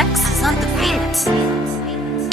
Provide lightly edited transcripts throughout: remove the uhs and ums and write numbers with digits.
Alexis on the beat.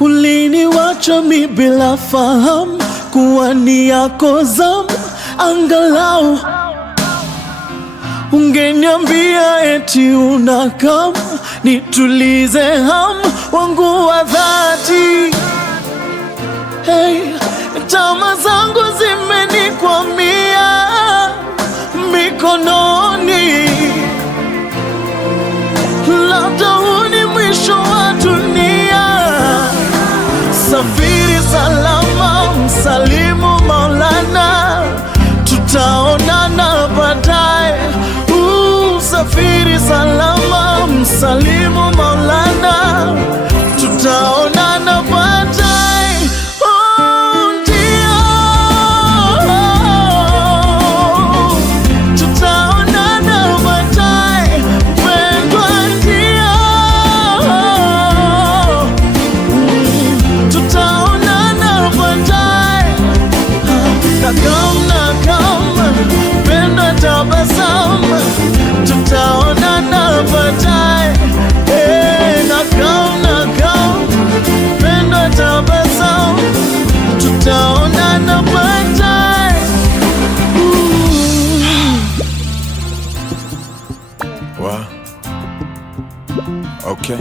Uliniwacha mi bila fahamu kuwa ni yako zamu, angalau ungeniambia eti unakam nitulize hamu wangu wa dhati. Hey, tama zangu zimenikwamia mikononi, labda huu ni mwisho wa dunia. Safiri salama, msalimu Maulana, tutaonana baadaye. Safiri salama, msalimu Maulana, tutaonana baadaye. Ndio Okay.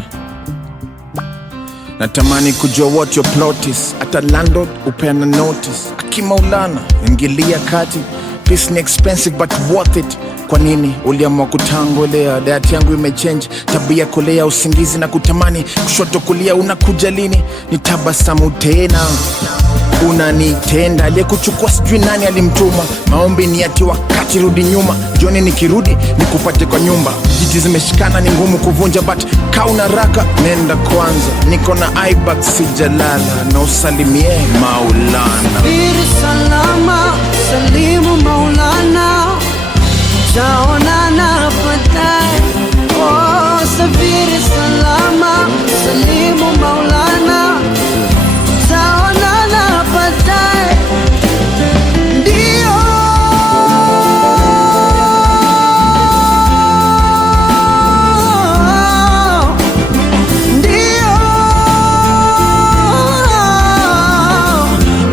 Natamani kujua what your plot is. Ata landlord upeana notice. Akimaulana ingilia kati. Peace ni expensive but worth it. Kwa nini uliamua kutangolea? Diet yangu imechange, tabia kulea, usingizi na kutamani, kushoto kulia, unakuja lini? Nitabasamu tena, unanitenda. Aliyekuchukua sijui nani alimtuma. Maombi ni ati wakati rudi nyuma. Jioni nikirudi nikupate kwa nyumba. Jiji zimeshikana ni ngumu kuvunja, but kauna raka nenda kwanza. Niko na iBag sijalala, na usalimie Maulana. Safiri salama, salimu Maulana, tutaonana baadaye. Oh, safiri salama, salimu Maulana, tutaonana baadaye. Ndio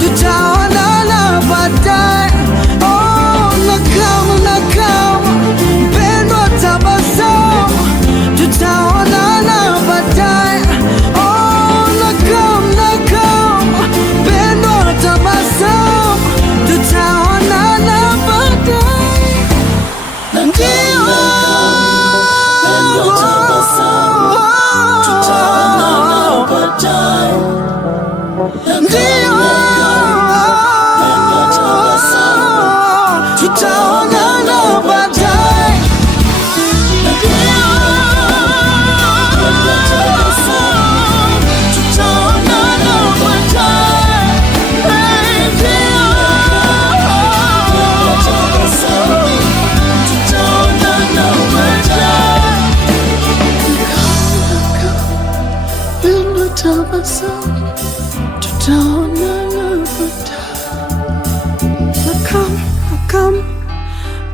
tutaonana baadaye. Oh, nakama mpendwa, tabasamu, tutaonana baadaye. Oh, nakama mpendwa, tabasamu, tutaonana baadaye. Ndio tutaonana baadaye.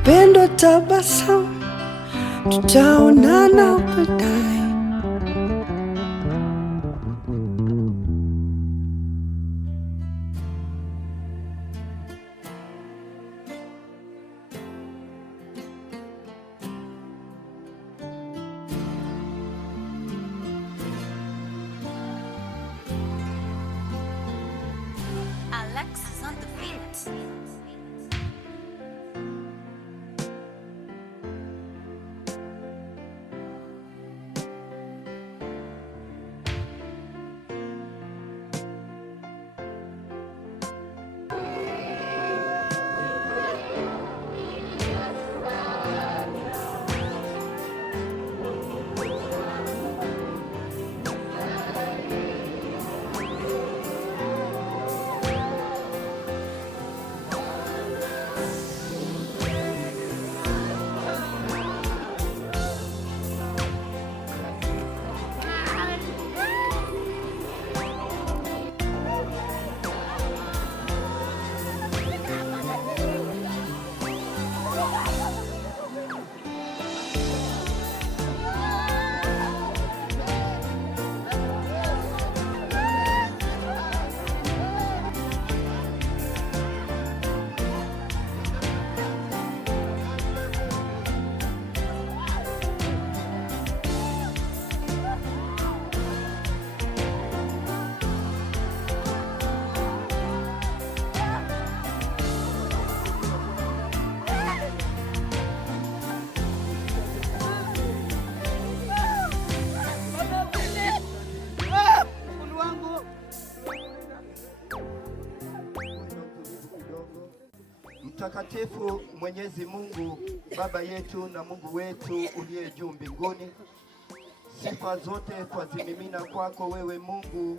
Pendo tabasamu, tutaonana baadaye. Alex is on the beat. Mtakatifu Mwenyezi Mungu, Baba yetu na Mungu wetu uliye juu mbinguni, sifa zote twazimimina kwako wewe Mungu,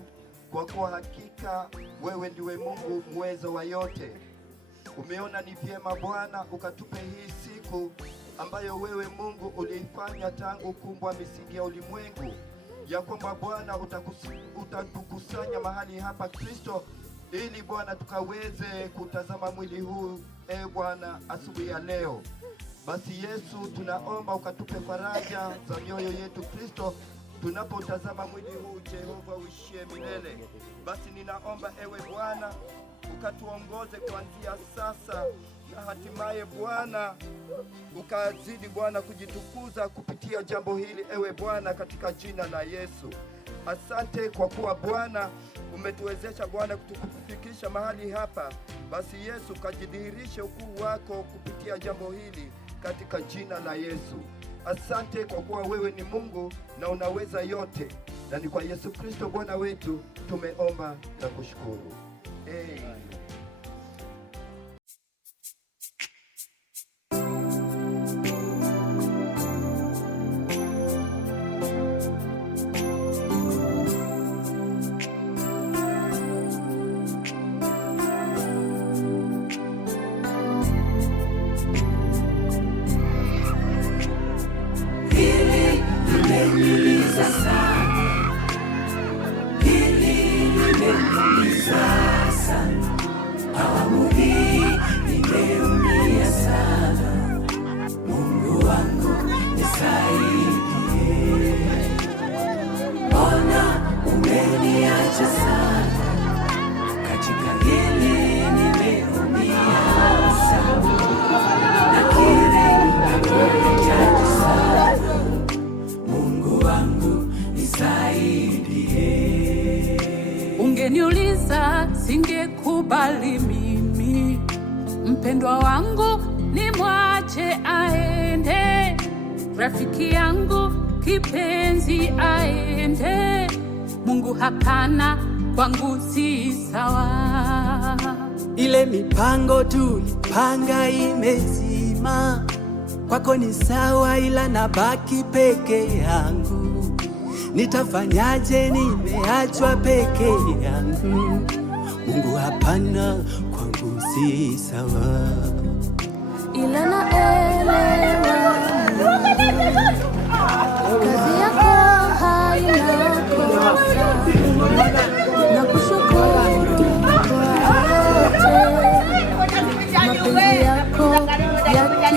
kwa kuwa hakika wewe ndiwe Mungu muweza wa yote. Umeona ni vyema Bwana ukatupe hii siku ambayo wewe Mungu uliifanya tangu kuumbwa misingi ya ulimwengu, ya kwamba Bwana utatukusanya mahali hapa Kristo, ili Bwana tukaweze kutazama mwili huu Bwana asubuhi ya leo. Basi Yesu, tunaomba ukatupe faraja za mioyo yetu Kristo, tunapotazama mwili huu Jehova uishie milele. Basi ninaomba ewe Bwana ukatuongoze kuanzia sasa na hatimaye Bwana ukazidi Bwana kujitukuza kupitia jambo hili, ewe Bwana, katika jina la Yesu. Asante kwa kuwa Bwana umetuwezesha Bwana kutufikisha mahali hapa. Basi Yesu, kajidhihirishe ukuu wako kupitia jambo hili katika jina la Yesu. Asante kwa kuwa wewe ni Mungu na unaweza yote, na ni kwa Yesu Kristo Bwana wetu tumeomba na kushukuru. Amen. Ungeniuliza singekubali mimi, mpendwa wangu ni mwache aende, rafiki yangu kipenzi aende. Mungu hapana, kwangu si sawa. Ile mipango tulipanga imezima, kwako ni sawa, ila nabaki peke yangu. Nitafanyaje? Nimeachwa peke yangu. Mungu hapana, kwangu si sawa, ila naelewa kazi yako haina kosa, na kushukuru mapenzi yako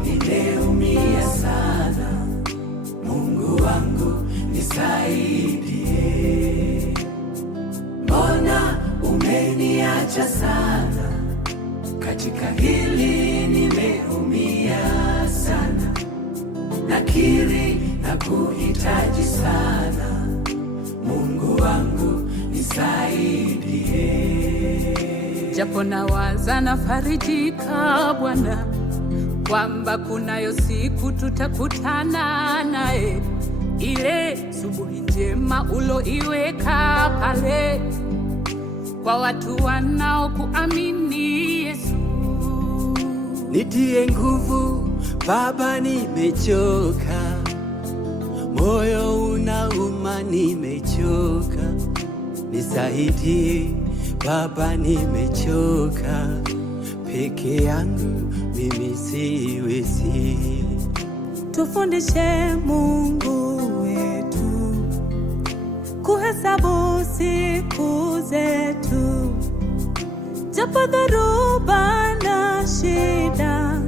nimeumia sana. Mungu wangu nisaidie, mbona umeniacha sana? Katika hili nimeumia sana, nakiri na kuhitaji sana. Mungu wangu nisaidie. Japo nawaza nafarijika Bwana, kwamba kunayo siku tutakutana naye, ile subuhi njema uloiweka pale kwa watu wanaokuamini Yesu. Nitie nguvu Baba, nimechoka, moyo unauma, nimechoka. Nisaidie Baba, nimechoka, peke yangu mimi siwezi. Tufundishe Mungu wetu kuhesabu siku zetu, japo dhoruba na shida,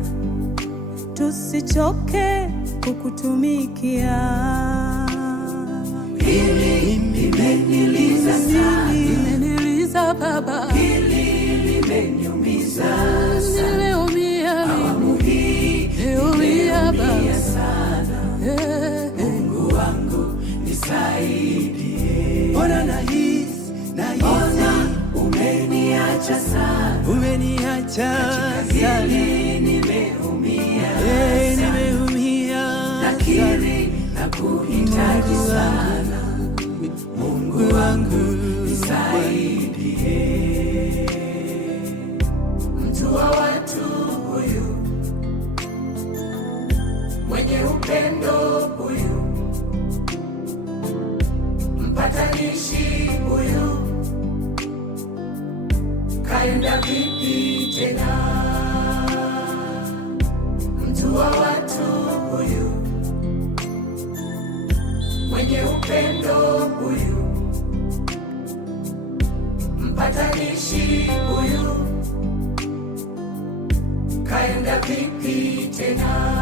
tusichoke kukutumikia. Hili limeniliza sana, limeniliza Baba, hili limeniumiza sana. Nimeumia sana. Mungu wangu nisaidie, mbona nahisi umeniacha sana, nimeumia nakiri na kuhitaji sana. Mungu wangu nisaidie. Mtu wa watu huyu, mwenye upendo huyu, mpatanishi huyu, kaenda vipi tena? Mtu wa watu huyu, mwenye upendo huyu, mpatanishi huyu, kaenda vipi tena?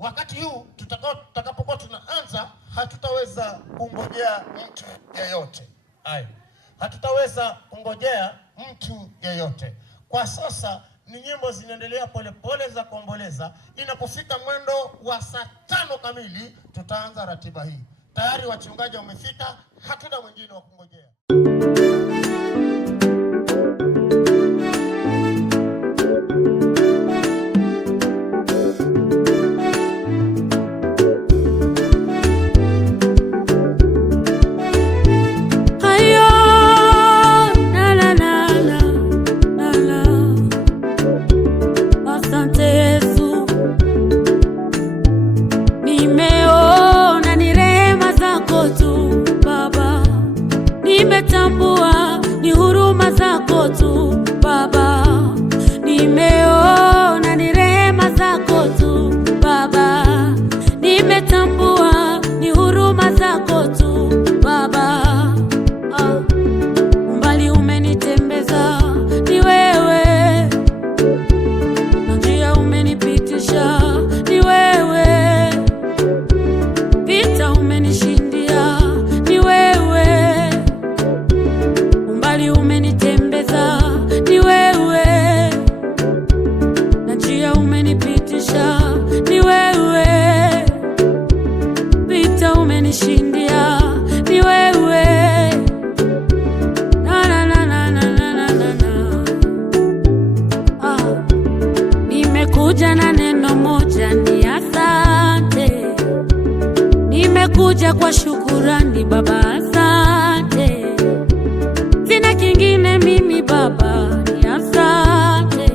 wakati huu tutakapokuwa tunaanza, hatutaweza kungojea mtu yeyote. Hatutaweza kungojea mtu yeyote. Kwa sasa ni nyimbo zinaendelea polepole za kuomboleza. Inapofika mwendo wa saa 5 kamili tutaanza ratiba hii. Tayari wachungaji wamefika, hatuna mwingine wa kungojea. Nimetambua ni huruma zako tu Baba, nimeona ni rehema zako tu Baba, nimetambua ni huruma zako tu Baba. Umbali umenitembeza ni wewe, njia umenipitisha ni wewe, vita umenishindia ni wewe, umenitembeza ni wewe, na njia umenipitisha ni wewe, vita umenishindia ni wewe. Nimekuja na neno moja, ni asante. Nimekuja kwa shukurani Baba, asante. Sina kingine mimi Baba, ni asante.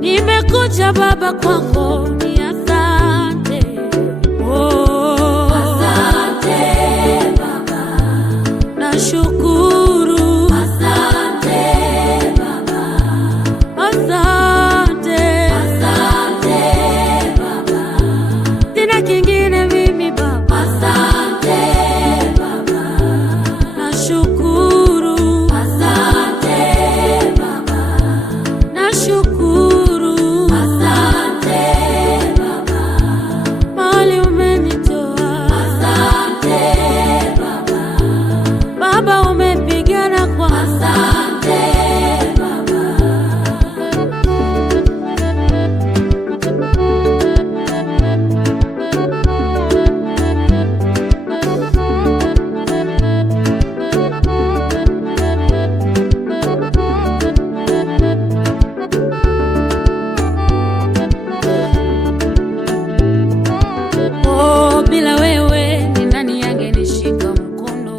Nimekuja Baba kwako, ni asante. Oh, asante Baba, nashukuru. Asante Baba, asante. Asante Baba, sina kingine mimi Baba, asante Baba, nashukuru. Baba umepigana kwa asante Baba. Oh, bila wewe ni nani yangenishika mkono?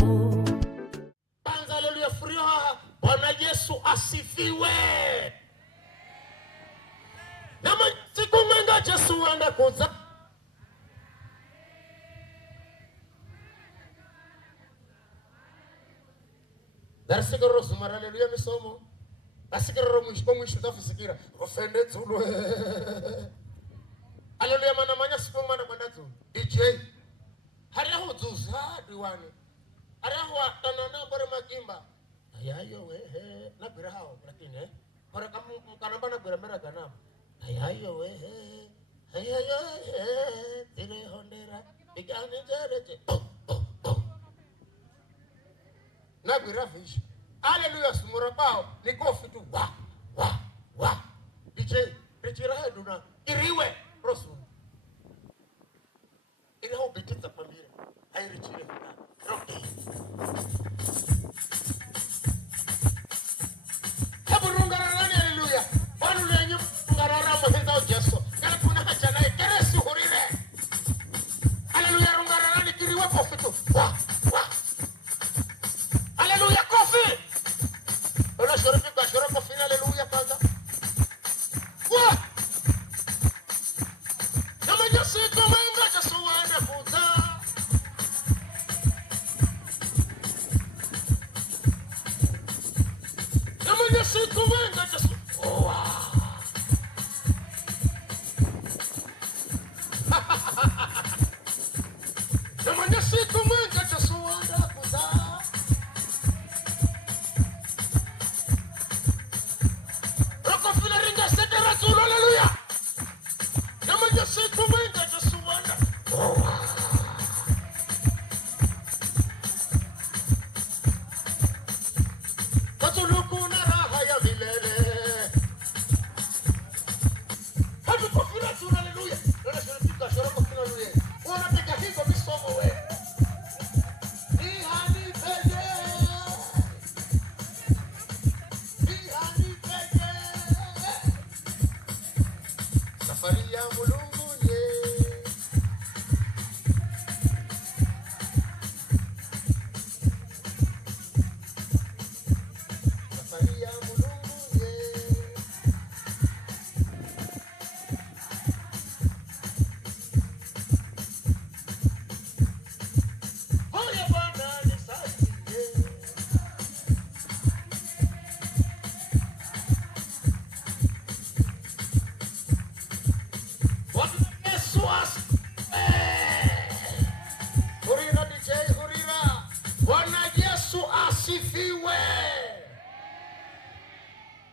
Haleluya, furaha. Bwana Yesu asifiwe. Nama siku menga Yesu anda kuza. Darsikoro sumara haleluya misomo. Asikoro mwisho tafusikira. Ofende zulu. Haleluya mana manya siku mana kwenda zulu. DJ. Hariho zuzu diwani. Hariho tanana bore makimba. Ayayo wehe na birahao lakini bore kamu kanamba na biramera ganam. Ayayo wehe. Ayayo tire hondera. Bigani jereje. Na birafish. Haleluya sumura bao ni kofi tu wa. DJ retira duna. Iriwe rosu. Iriho bitinza pambire. Airitire. Siku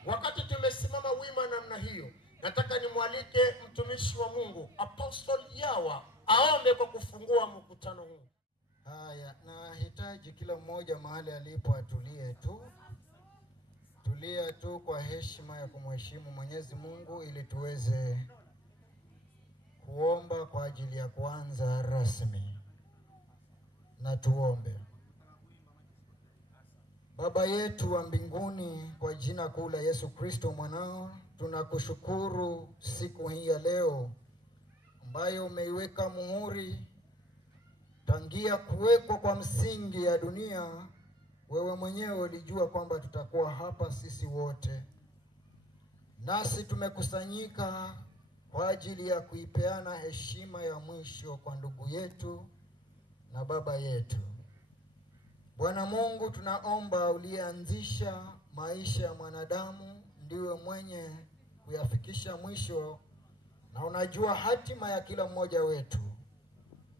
Wakati tumesimama wima namna hiyo, nataka nimwalike mtumishi wa Mungu Apostle Yawa aombe kwa kufungua mkutano huu. Haya, nahitaji kila mmoja mahali alipo atulie tu. Tulia tu kwa heshima ya kumheshimu Mwenyezi Mungu ili tuweze kuomba kwa ajili ya kuanza rasmi. Na tuombe. Baba yetu wa mbinguni, kwa jina kuu la Yesu Kristo mwanao, tunakushukuru siku hii ya leo ambayo umeiweka muhuri tangia kuwekwa kwa msingi ya dunia. Wewe mwenyewe ulijua kwamba tutakuwa hapa sisi wote, nasi tumekusanyika kwa ajili ya kuipeana heshima ya mwisho kwa ndugu yetu na baba yetu. Bwana Mungu, tunaomba ulianzisha maisha ya mwanadamu ndiwe mwenye kuyafikisha mwisho, na unajua hatima ya kila mmoja wetu.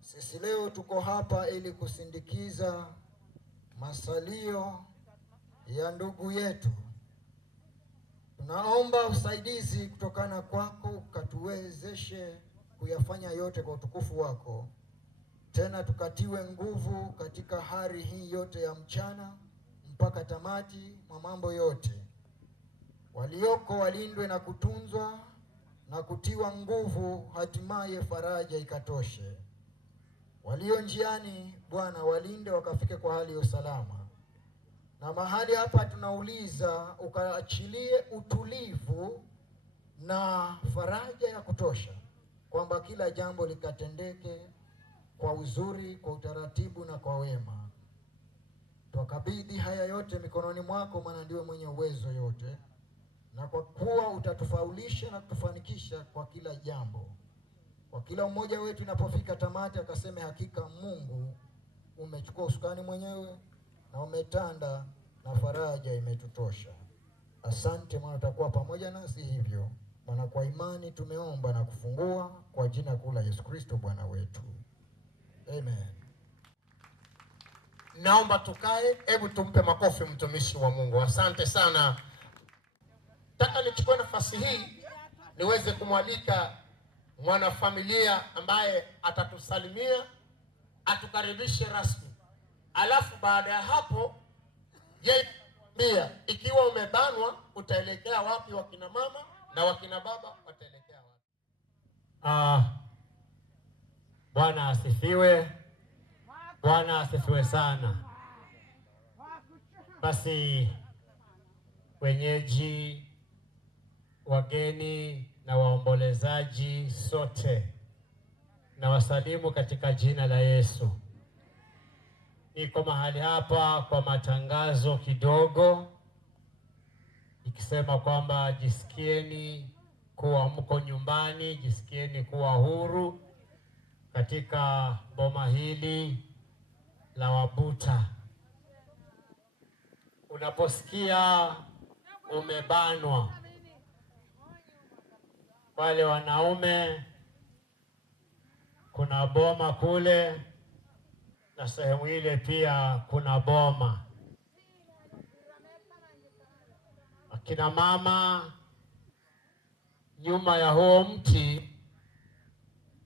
Sisi leo tuko hapa ili kusindikiza masalio ya ndugu yetu. Tunaomba usaidizi kutokana kwako, ukatuwezeshe kuyafanya yote kwa utukufu wako. Tena tukatiwe nguvu katika hari hii yote ya mchana mpaka tamati mwa mambo yote. Walioko walindwe na kutunzwa na kutiwa nguvu, hatimaye faraja ikatoshe. Walio njiani, Bwana, walinde wakafike kwa hali ya usalama. Na mahali hapa tunauliza ukaachilie utulivu na faraja ya kutosha, kwamba kila jambo likatendeke kwa uzuri, kwa utaratibu na kwa wema. Tukabidhi haya yote mikononi mwako, maana ndiwe mwenye uwezo yote, na kwa kuwa utatufaulisha na kutufanikisha kwa kila jambo. Kwa kila mmoja wetu inapofika tamati akaseme hakika Mungu umechukua usukani mwenyewe na umetanda na faraja imetutosha. Asante, maana utakuwa pamoja nasi hivyo. Maana kwa imani tumeomba na kufungua kwa jina kuu la Yesu Kristo Bwana wetu. Amen. Naomba tukae, hebu tumpe makofi mtumishi wa Mungu. Asante sana. Nataka nichukue nafasi hii niweze kumwalika mwanafamilia ambaye atatusalimia, atukaribishe rasmi. Alafu baada ya hapo yeye mbia, ikiwa umebanwa utaelekea wapi, wakina mama na wakina baba wataelekea wapi? Bwana asifiwe. Bwana asifiwe sana. Basi wenyeji, wageni na waombolezaji sote, na wasalimu katika jina la Yesu. Niko mahali hapa kwa matangazo kidogo, ikisema kwamba jisikieni kuwa mko nyumbani, jisikieni kuwa huru katika boma hili la Wabuta. Unaposikia umebanwa, wale wanaume, kuna boma kule na sehemu ile pia kuna boma. Akina mama, nyuma ya huo mti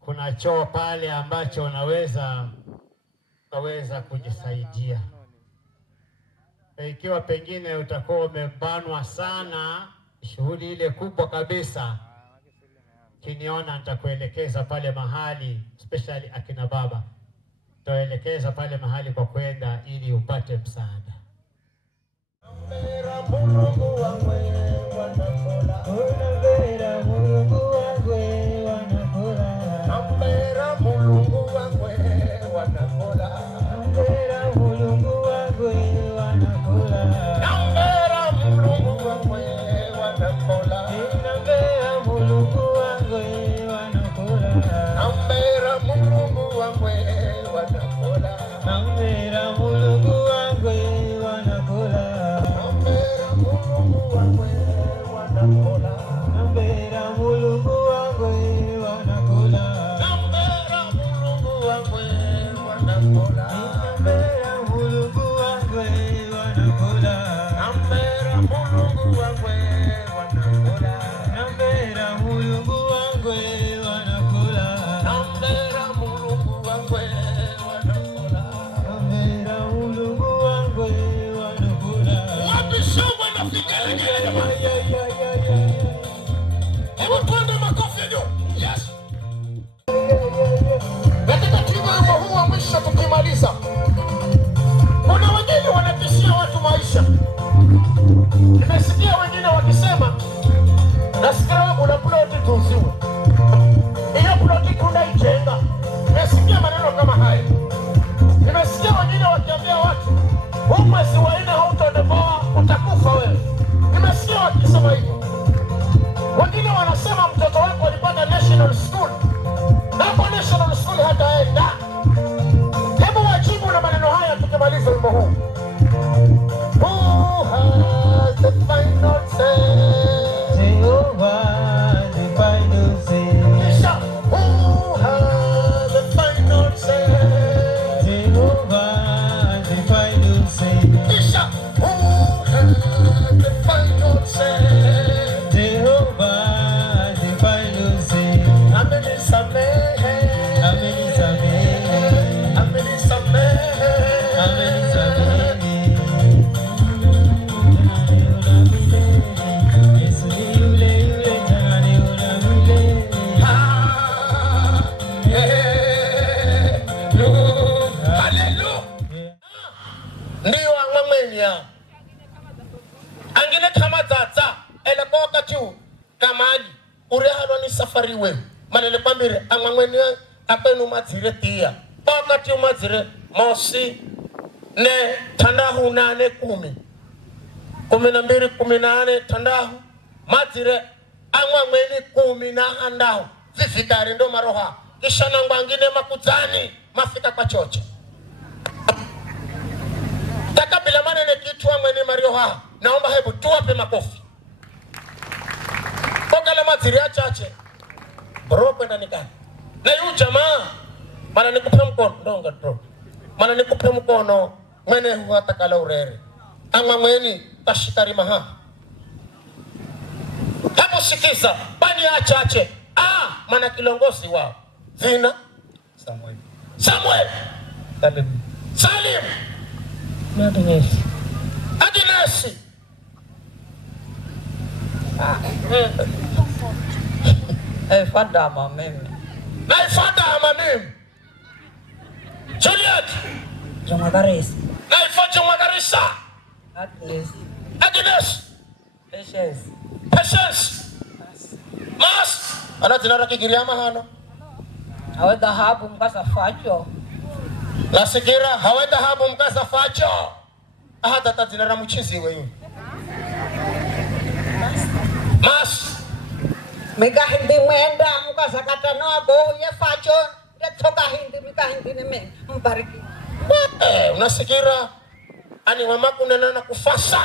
kuna choo pale ambacho unaweza kujisaidia. Ikiwa pengine utakuwa umebanwa sana, shughuli ile kubwa kabisa, kiniona nitakuelekeza pale mahali, especially akina baba, nitaelekeza pale mahali kwa kwenda ili upate msaada. Mulungu wangu Hebu twende makofi juu. Yes. Katika wimbo huu wa mwisho tukimaliza, kuna wengine wanatishia watu maisha. Nimesikia wengine wakisema, nasikia una ploti tuuziwe. Hiyo ploti tunaijenga. Nimesikia maneno kama haya. Nimesikia wengine wakiambia watu, huu mwezi wa 4 hautoneboa, utakufa wewe. Nimesikia wakisema hivyo. Wengine wanasema mtoto wako alipata national school, na hapo national school hataenda. Hebu wajibu na maneno haya tukimaliza wimbo huu. Who has the final say? Jehovah, the final say. Who has the final say? Jehovah, the final say. Who has the final say? Jehovah, the final say. Ameni samehe, ameni samehe, ameni samehe, ameni samehe. Ndiyo ang'amenya angine kama tata eleko wakati kamali urehalwa ni safari wewe manele kwambire ang'amenya apenu mazire tia wakati umazire mosi ne tandahu 8 10 12 18 tandahu mazire ang'amweni 10 na andahu vifikari ndo maroha kisha nangwangine makuzani mafika kwa chocho takabila manene kitu amweni marioha naomba hebu tuwape makofi pokala maziri achache bro kwenda nikani na yu jamaa mana nikupe mkono ndonga bro mana nikupe mkono mwene huwa takala urere ama mweni tashitari maha hebu sikiza bani achache mana kilongozi wao zina Samuel Salim Agnesi Fada ama mimi Juliet Jomagaris Jomagarisa Agnes Patience Mas ana zinara kigiriama hano aweda habu mkasa facho Lasikira haweda habu mkasa facho hata tazinara mchizi wewe Mas Mika hindi mwenda mkasa katanoa boye facho Toka hindi mika hindi nime mbariki unasikira ani mama kunena na kufasa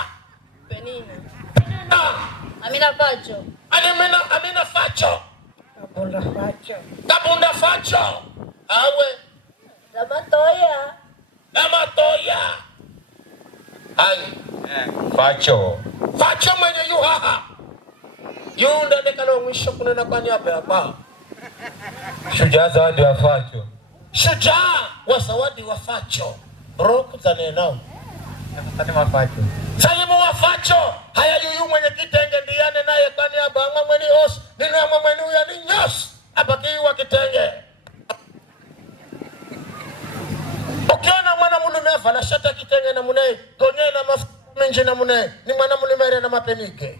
Penina. Amina facho. Amina facho. Kabunda facho. Awe. Lamatoya. Ai. Facho. Facho mwenye yuhaha. Yunda dekalo mwisho kunena kwa niaba hapa. Shujaa zawadi wa facho. Shujaa wa zawadi wa facho. Roku zanenao. Salimu wa facho. Haya yuyu mwenye kitenge ndiane naye kwa niaba ama mweni os. Ninu ama mweni uya ni nyos. Apaki wa kitenge. Ukiona mwana mulume avala shata kitenge na mune. Gonye na minji na mune. Ni mwana mulume na mapenike.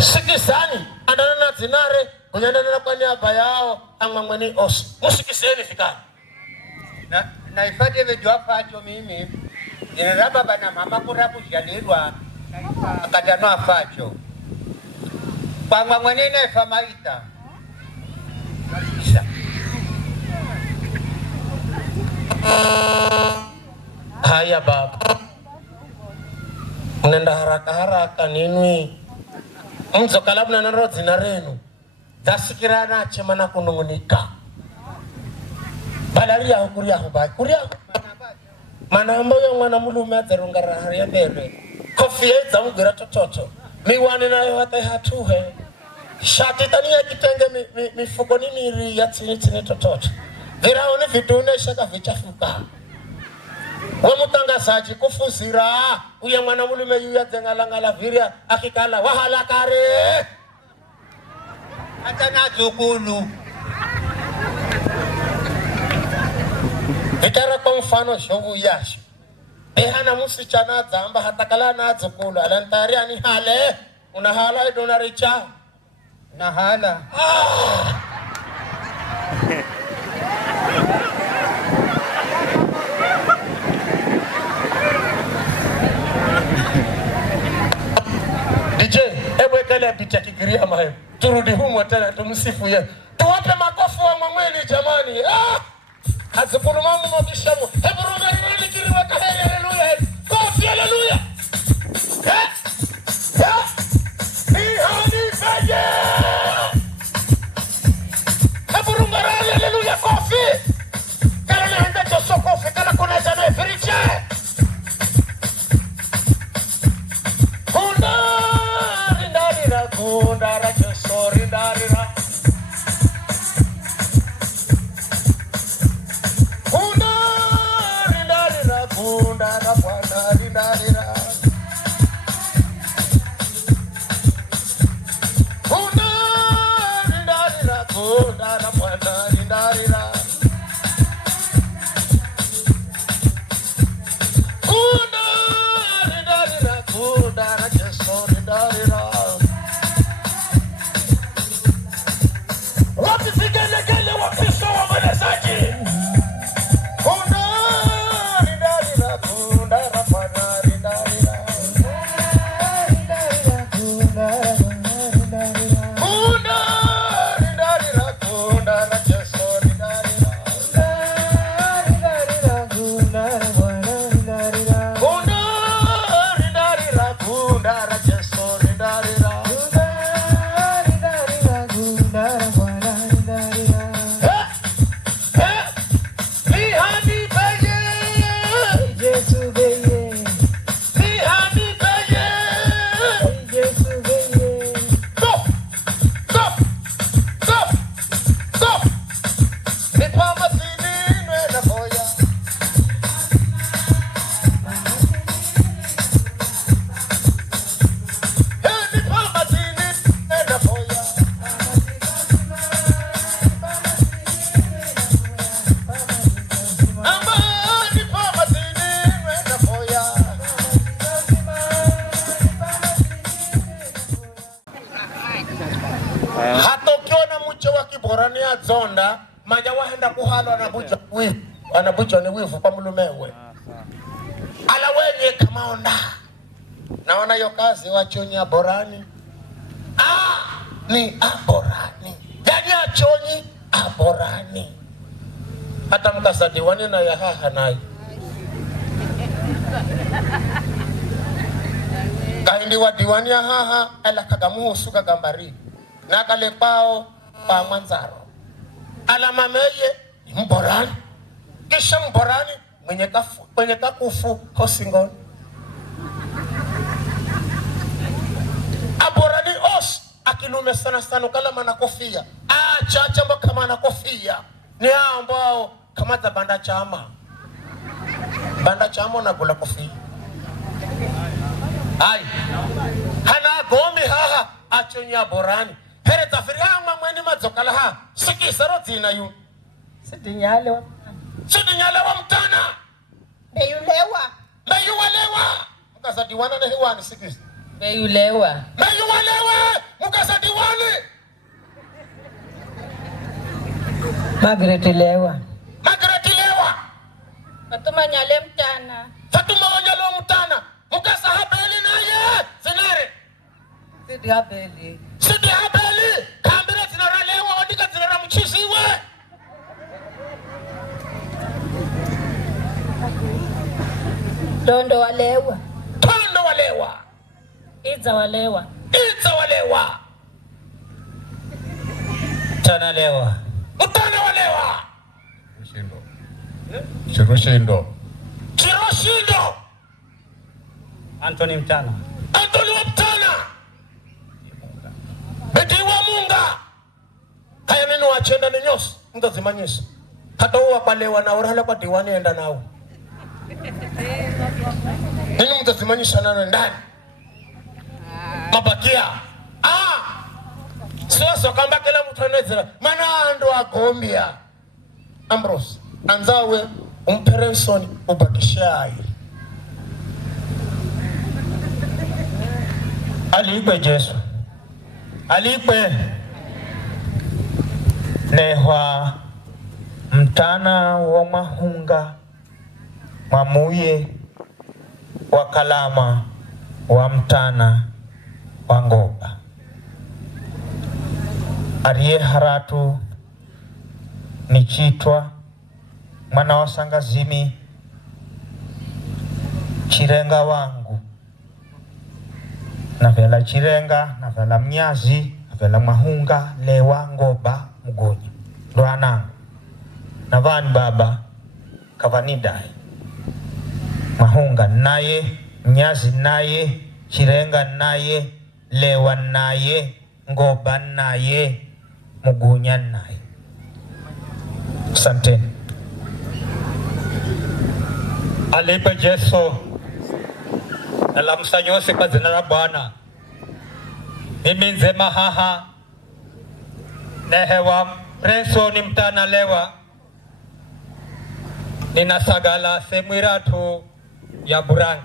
Sikisani. Adana na zinare. Kunyana na kwa niaba yao ama mweni os. Musikiseni fikani. Na ifadhi vijua facho mimi. Nina baba na mama kurabu jalirwa. Akadanoa facho. Kwa mwenene famaita. Haya baba. Mnenda haraka ninui. Mzo kalabu na naro zinarenu. Dasikirana chemana kunungunika. Balaria hukuria hubai. Kuria mana ambayo mwana mulume azerungara haria bere. Kofi za mugira tototo. Miwani na yo hata hatuhe. Shati tani ya kitenge mifuko ni miri ya tini tototo. Viraoni vidune shaka vichafuka. Wamutangazaji kufuzira uya mwana mulume yuya zengalangala viria akikala wahala kare Atana zukulu. Itara kwa mfano shovu yashi ehana musichana zamba hatakala na zukulu alantari ani hale unahala idona richa Nahala. DJ, ewe kale picha kikiria mahe. Turudi humu tena tumsifu ye. Tuwape makofi wa mwamweli jamani. Hazikuru mamu mabishamu. Hebu rume kiriwa kahele haleluya. Kofi haleluya. Bihani faye. Hebu rume haleluya kofi. Kala nehenda joso kofi. Kala kuna jame firiche. Kundara jesori darira kundari darira kundara bwanari darira kundari darira kundara bwanari darira kundari darira kundara jesori darira Wapisigele wapiso wa mwelezaji Kundari darira kundara panari darira Kundari darira kundara jesori darira Kundari darira kundara jesori darira Zonda maja wahenda kuhala anabuja ni wivu kwa mulumewe ala wenye kama onda naona yo kazi wachonyi aborani ni aborani yani achonyi aborani hata mkasa diwani na ya haha nayo kahindi wa diwani ya haha ala kagamuhu suka gambari na kale pao pa manzaro alama meye mborani kisha mborani mwenye kakufu hosingoni aborani os akilume sana sana kalama na kofia chacha mba kama na kofia ni hao ambao kama za banda chama na kula kofia ai hana gombi haha achonya borani Here tafiri hama mweni mazokala ha Siki saroti na yu Sidinyale wa mtana Beyulewa Mukasa diwana na hiwani siki Beyulewa Mukasa diwani Margaret Lewa Fatuma nyale mtana Mukasa habeli na ye Zinare Sidi habeli Kambira zinaralewa Wadika zinaramuchisiwe Tondo walewa Iza walewa Tana lewa. Mutana walewa Chiroshindo Anthony Mtana wa mtana Beti wa munga Kaya nini wachenda ni nyosi Mga zimanyisi Hata uwa palewa na urhala kwa diwani enda nao nini mtasimamisha nano ndani mabakia sio kamba kila mtu anaweza maana ndo agombia Ambrose anzawe umperenson ubakishai alikwe Yesu alikwe nehwa mtana wa mahunga mamuye wa kalama wa mtana wa ngoba ariye haratu ni chitwa mwana wa sangazimi chirenga wangu na vela chirenga na vela mnyazi na vela mahunga lewa ngoba mgonyo ndo anangu na vani baba kavanidai mahunga naye mnyazi naye chirenga naye lewa naye ngoba naye mugunya naye. Asanteni. Alipe Yesu na la msanyosi kwa jina la Bwana. Mimi nzema haha nehewa preso ni mtana lewa ninasagala semwiratu ya Burangi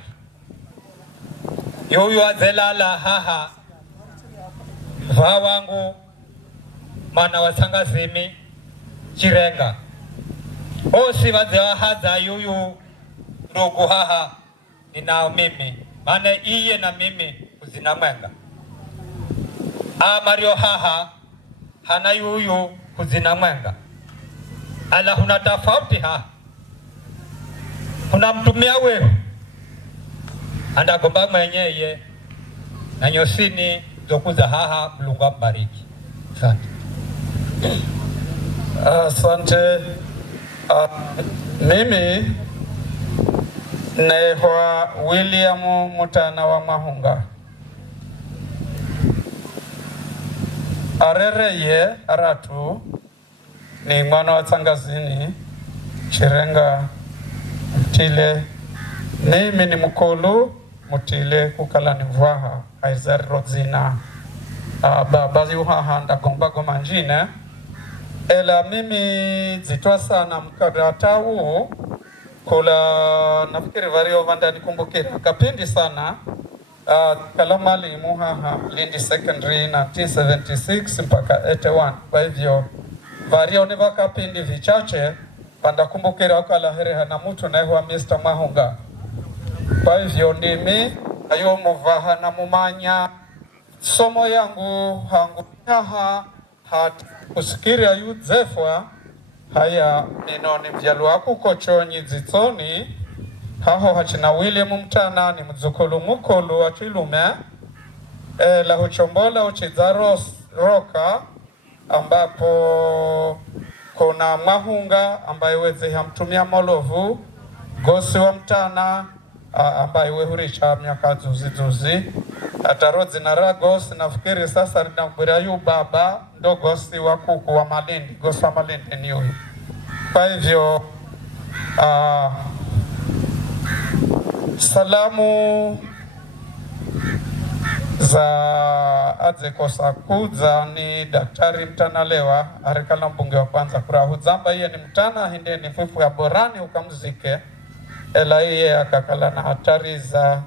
yuyu azelala haha vawangu mana wasangazimi chirenga osi wazewa haza yuyu ndugu haha ninao mimi maana iye na mimi kuzina mwenga Mario haha hana yuyu kuzina mwenga ala huna tofauti haha kuna mtumia wewe andagomba mwenyeye na nyosini zokuza haha Mulungu mbariki. Asante. Asante. Mimi nehwa William mutana wa mahunga arereye aratu ni mwana wa Tsangazini chirenga mtile mimi ni mukulu mutile kukala ni mvaha aizari rodzina baba yuhaha ndagomba goma njine ela mimi zitwa sana mkarata huu kula nafikiri vario vanda nikumbukira kapindi sana kala mwalimu haha Lindi Secondary 1976 mpaka 81 kwa hivyo vario ni vakapindi vichache panda kumbukira kala hereha na mtu naehwa Mr. Mahunga kwa hivyo ndimi ayo muvaha na mumanya somo yangu hangu haha hat kusikiria yuzefwa haya ninoni mjalua kukochonyi zitsoni haho hachina William mtana ni mzukulu mukulu wa chilume la huchombola uchizaro roka ambapo kuna Mahunga ambaye weze hamtumia molovu gosi wa mtana ambaye wehurisha miaka zuzi atarodzi na ragos nafikiri sasa linambira yu baba ndo gosi wa kuku wa Malindi gosi wa Malindi ni huyu kwa hivyo salamu za adzekosa kudza ni daktari mtanalewa arikala mbunge wa kwanza kurahuzamba iye ni mtana hinde ni fufu ya borani ukamzike ela iye akakala na hatari za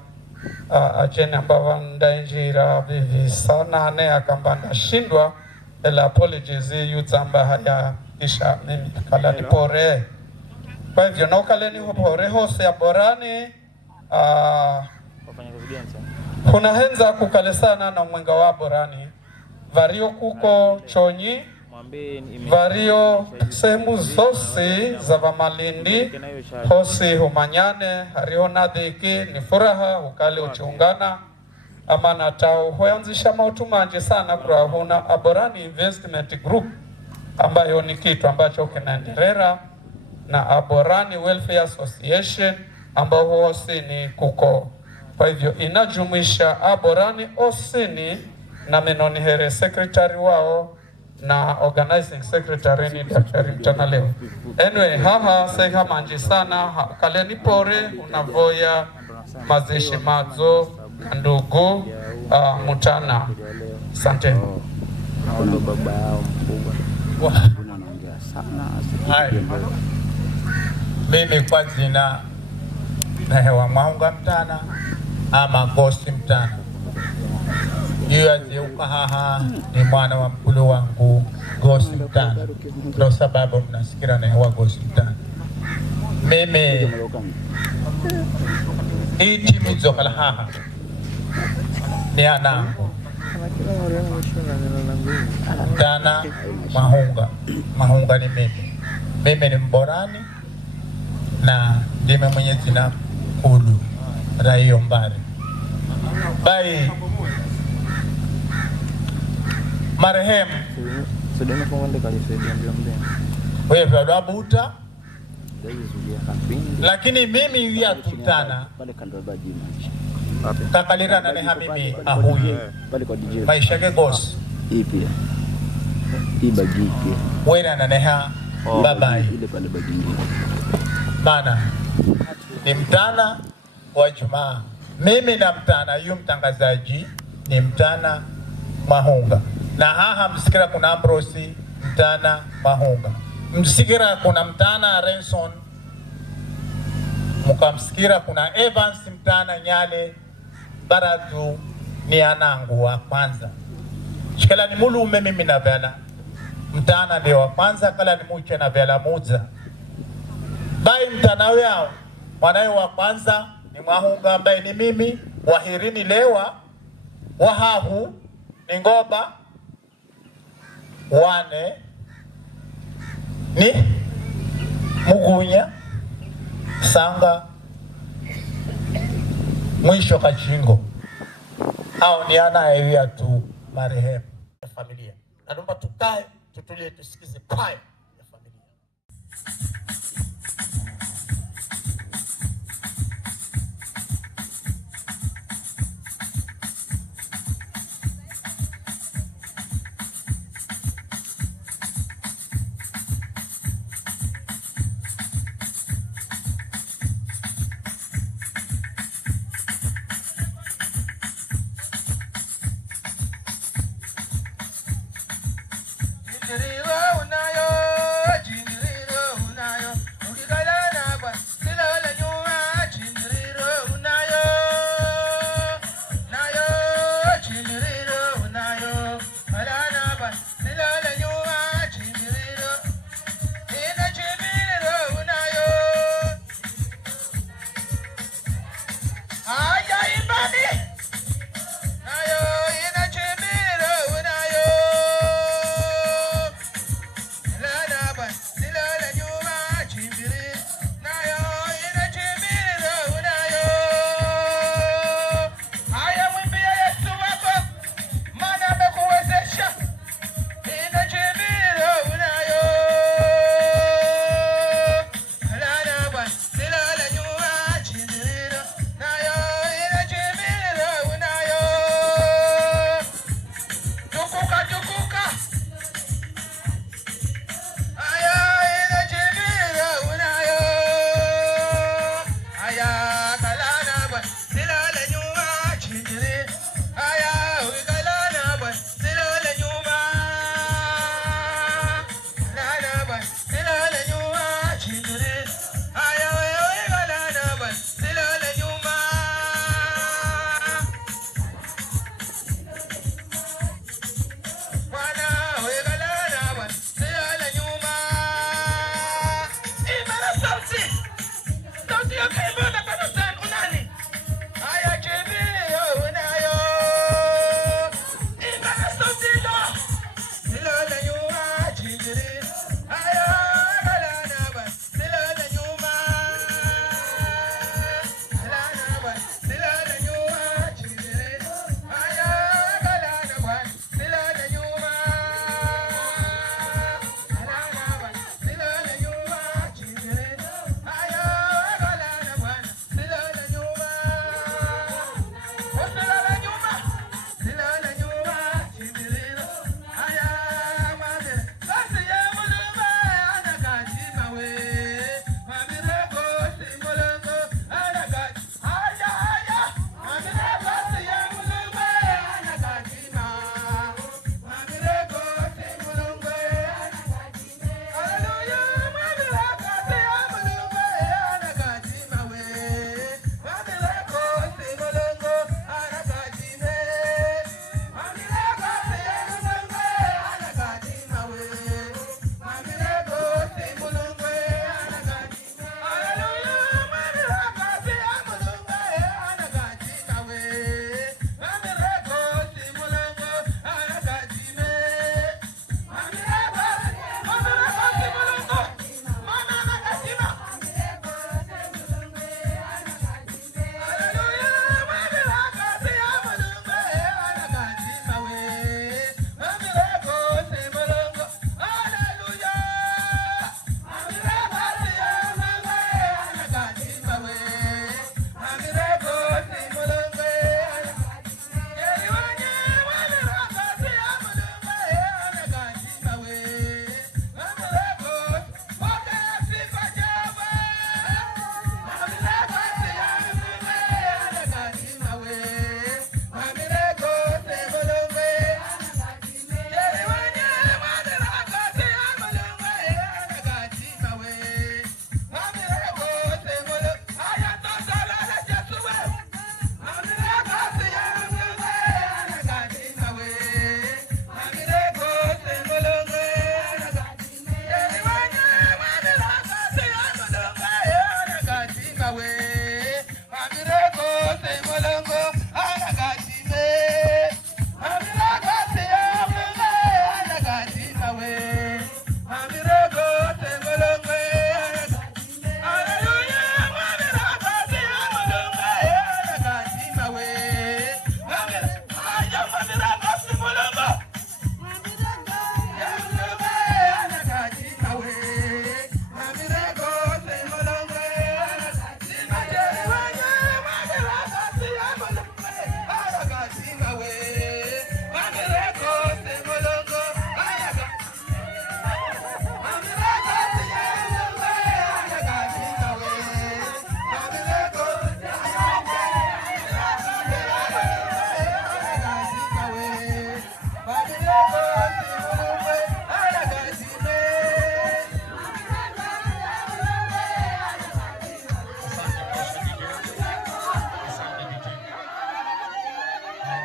ajeni ambava ndainjira vivi sana ane akambanda shindwa ela apologies yudzamba haya kisha mimi kala ni pore kwa hivyo na ukale ni pore hose ya borani kuna henza kukale sana na mwenga wa borani vario kuko chonyi vario sehemu zosi za Malindi hosi humanyane hario nadhiki ni furaha ukale uchungana ama natao huanzisha mautu manje sana kwa huna Aborani Investment Group ambayo ni kitu ambacho kinaendelea na Aborani Welfare Association ambao hosi ni kuko kwa hivyo inajumuisha Aborani osini na menoni here secretary wao na organizing secretary ni daktari mtanalewa anyway haha seha manji sana kaleni pore unavoya mazishi mazo ndugu Mutana. Asante. Baba yao mkubwa anaongea sana. Mimi kwa jina na hewa Mwahunga Mtana ama Gosi Mtana. Yeye ajiuka haha ni mwana wa mkulu wangu Gosi Mtana. Ndio sababu mnasikira na hewa Gosi Mtana. Mimi itimizo kala haha ni anangu Mtana Mahunga. Mahunga ni mimi ni Mborani na ndime mwenye jina Kulu Raio Mbare. Bai marehemu wewe vya abuta, lakini mimi ya tutana kakalira na neha mimi ahuye maisha ke Gosi ipi ibagi wewe na neha babai bana ni Mtana wa Jumaa. Mimi na Mtana yu mtangazaji ni Mtana Mahunga. Na haha msikira kuna Ambrosi Mtana Mahunga. Msikira kuna Mtana Renson. Mkamsikira kuna Evans Mtana Nyale. Baratu ni anangu wa kwanza. Shikala ni mulume mimi na vela. Mtana ndio wa kwanza, kala ni muche na vela muza. Bai Mtana yao mwanae wa kwanza ni Mahunga ambaye ni mimi. Wahirini lewa wahahu ni Ngoba. Wane ni Mugunya Sanga mwisho Kachingo. Hao ni anaye tu marehemu ya familia. Naomba tukae tutulie tusikize kwaya ya familia.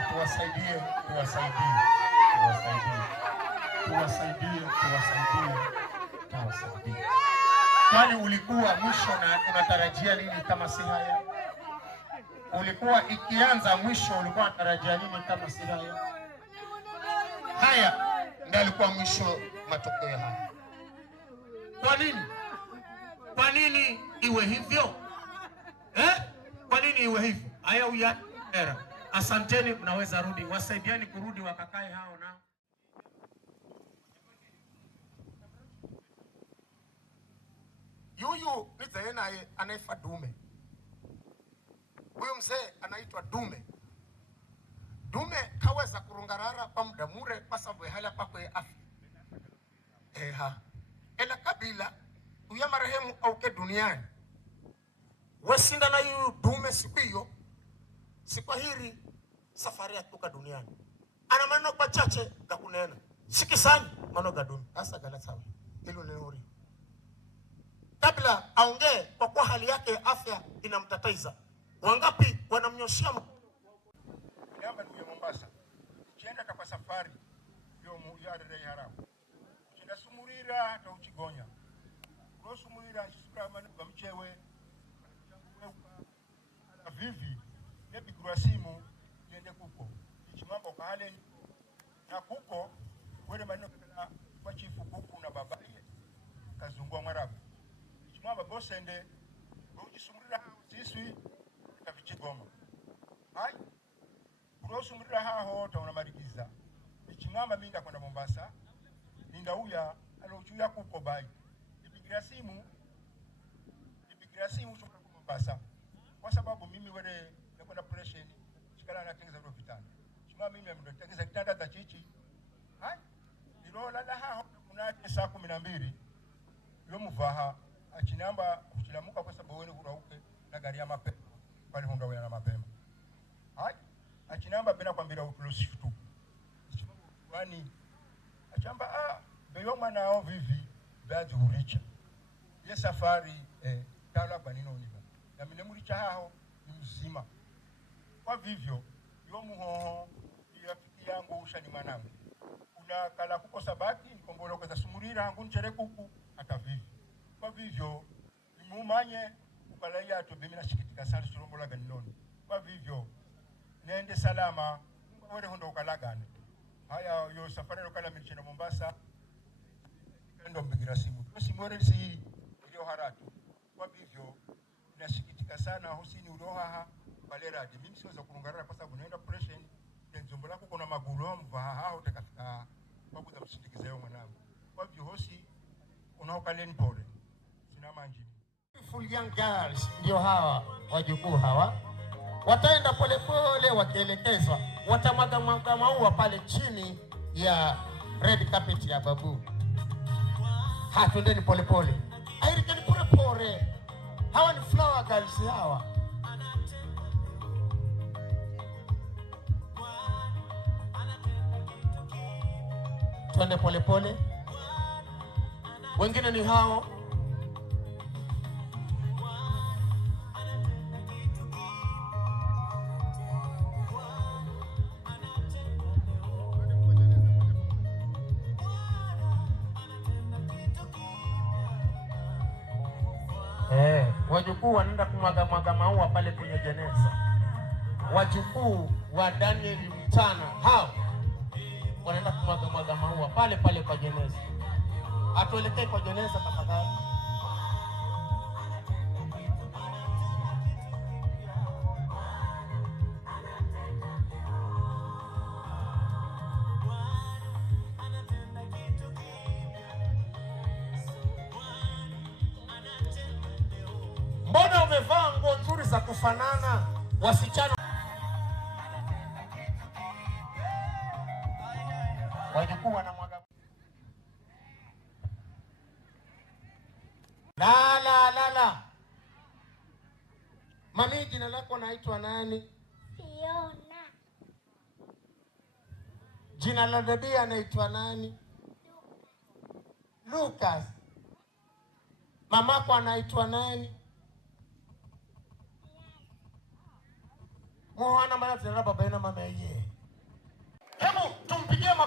tuwasaidie. Kwani ulikuwa mwisho na unatarajia nini kama si haya? Ulikuwa ikianza mwisho ulikuwa unatarajia nini kama si haya? Haya ndio alikuwa mwisho, matokeo haya. Kwa nini? Kwa nini iwe hivyo? Kwa nini iwe hivyo? Haya uyara. Asanteni, mnaweza rudi. Wasaidiani kurudi wakakae hao nao. Yuyu mzee naye anaitwa Dume. Huyu mzee anaitwa Dume. Dume kaweza kurungarara kwa muda mure kwa sababu hala pakwe afya. Ela kabila uya marehemu auke duniani. Wesinda na yu Dume siku hiyo, siku hiri safari ya kutoka duniani. Ana maneno kwa chache ga kunena. Sikisani maneno ga Dume. Asa gala sawa. Hilo ni huri. Kabla aongee kwa kuwa hali yake ya afya inamtataiza. Wangapi wanamnyoshia Nyamba ni Mombasa. Kienda kwa safari yo adere haramu. Kienda sumurira hata uchigonya. Kwa sumurira sura manu bamchewe. Vivi nebi kurasimu yende kuko. Ichimamba ukahale na kuko wele maneno kwa chifu kuku na babaye kazungwa Mwarabu. Ichimamba bosende ukisumurira siswi kavichigoma. Hai kurosumurira haho taona marigiza. Ichimamba minda kwenda Mombasa. Ninda uya alochuya kuko bai. Ipigira simu chuka kwa Mombasa. Kwa sababu mimi wale nakwenda operation shikala na tengeza hospitali. Chuma mimi mnatengeza kitanda cha chichi. Hai ilola la haho kuna saa 12 yo muvaha achinamba kuchilamuka kwa sababu wewe urauke na gari ya mapema pale honda wewe na mapema. Hai achinamba bila kwambia utulushitu. Kwani achamba beyoma nao vivi baadhi uricha. Ye safari tala kwa nini uniba. Na mimi muricha hao ni mzima. Kwa vivyo yo muhoho rafiki yangu ushani manangu. Kuna kala kuko sabaki nikombolo kwa sumurira hangu nchere kuku hata vivi. Kwa vivyo nimumanye ukalaya to bimi na shikitika sana surombola ganiloni. Kwa vivyo nende salama wewe hondo ukalagane. Haya yo safari lokala michino Mombasa ndo mbigira simu. Simore si ndio haratu. Kwa vivyo nasikitika sana Husini ulohaha balera de mimi siweza kurungarara kwa sababu naenda operation nzombo lako kuna magulo mvaha utakafika kwa kuza msindikize yao mwanangu. Kwa hivyo Hosi unaokaleni pole. Sina manji. Full young girls ndio hawa wajukuu hawa. Wataenda pole pole wakielekezwa. Watamwaga maua pale chini ya red carpet ya babu. Twendeni pole pole. Airikeni pole pole. Hawa ni flower girls hawa. Twende pole pole. Wengine ni hao. Wajukuu wanaenda kumwaga maua pale kwenye jeneza. Wajukuu wa Daniel Mtana hao wanaenda kumwaga maua pale kwa jeneza. Atuelekee kwa jeneza tafadhali. Mbona umevaa nguo nzuri za kufanana wasichana? Wajukuu wanamwaga. La. Mami, jina lako naitwa nani? Fiona. Jina la dada anaitwa nani? Lucas. Mamako anaitwa nani? Muhana mara tena baba na mama yeye.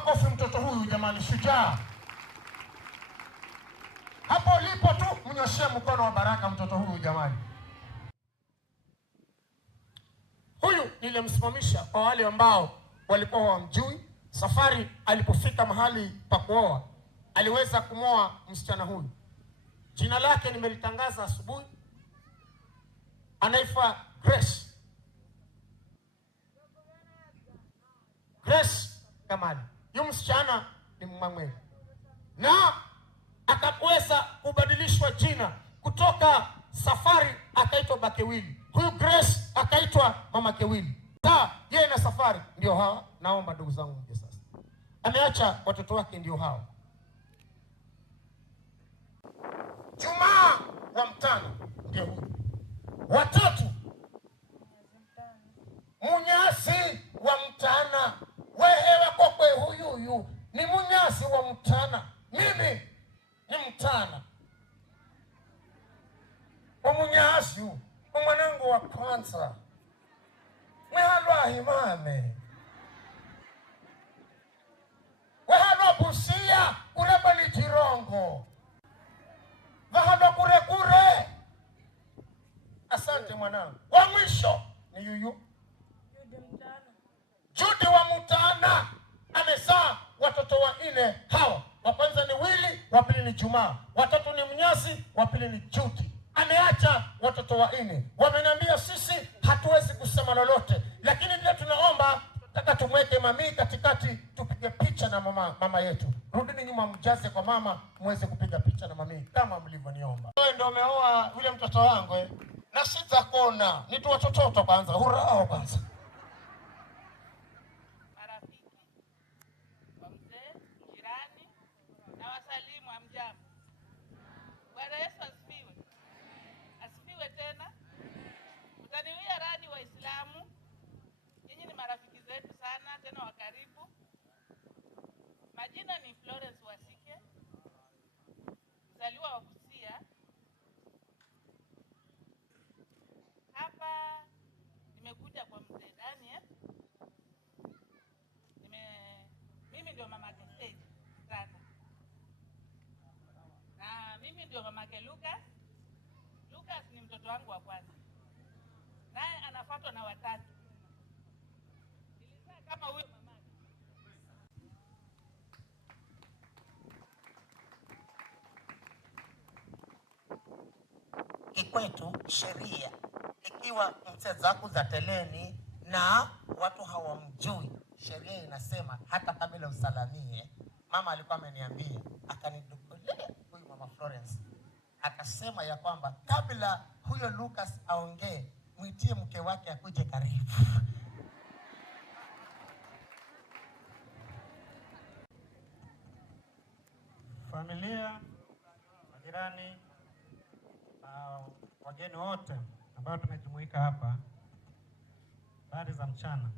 makofi mtoto huyu jamani, shujaa. Hapo ulipo tu mnyoshie mkono wa baraka mtoto huyu jamani. Huyu nilimsimamisha kwa wale ambao walikuwa hawamjui. Safari alipofika mahali pa kuoa, aliweza kumwoa msichana huyu. Jina lake nimelitangaza asubuhi. Anaitwa Grace. Grace Kamali. Yu msichana ni Mmang'weni. Na akaweza kubadilishwa jina kutoka Safari akaitwa Bakewili. Huyu Grace akaitwa Mama Kewili. Sasa yeye na Safari ndio hawa. Naomba ndugu zangu mje sasa. Ameacha watoto wake ndio hawa. Jumaa wa Mtana ndio huyu. Watatu Munyasi wa Mtana. Wewe kokwe huyu ni Munyasi wa Mtana. Mimi ni Mtana. Munyasi mwanangu wa kwanza. Mwehalwa himame. Wehalwa Busia kureba ni Jirongo. Vahalwa kure. Asante mwanangu. Wa mwisho ni yuyu Judy wa Mtana. Amezaa watoto wanne hawa. Wa kwanza ni Willy, wa pili ni Juma. Watatu ni Mnyasi, wa pili ni Judy. Ameacha watoto wanne. Wameniambia sisi hatuwezi kusema lolote, lakini vile tunaomba nataka tumweke mami katikati tupige picha na mama yetu. Rudini nyuma mjaze kwa mama muweze kupiga picha na mami kama mlivyoniomba. Wewe ndio umeoa yule mtoto wangu na sitakona. Ni tu watoto kwanza. Hurra kwanza. Marafiki, wazee, jirani na wasalimu amjambo. Bwana Yesu asifiwe. Asifiwe tena. Mtaniwia radi Waislamu. Nyinyi ni marafiki zetu sana tena wa karibu. Majina ni Florence Wasike. Mzaliwa wa Busia. Hapa nimekuja kwa mzee Daniel. Mimi ndio mamake Stage sana. Na mimi ndio mamake Lucas. Lucas ni mtoto wangu wa kwanza. Naye anafuatwa na watatu. Nilizaa kama huyo mamake. Kikwetu sheria ikiwa mzee zako za teleni na watu hawamjui, sheria inasema hata kabla usalamie. Mama alikuwa ameniambia, akanidukulea huyu mama Florence, akasema ya kwamba kabla huyo Lucas aongee, mwitie mke wake akuje karibu. Familia, majirani na wageni wote ambao tumejumuika hapa, habari za mchana.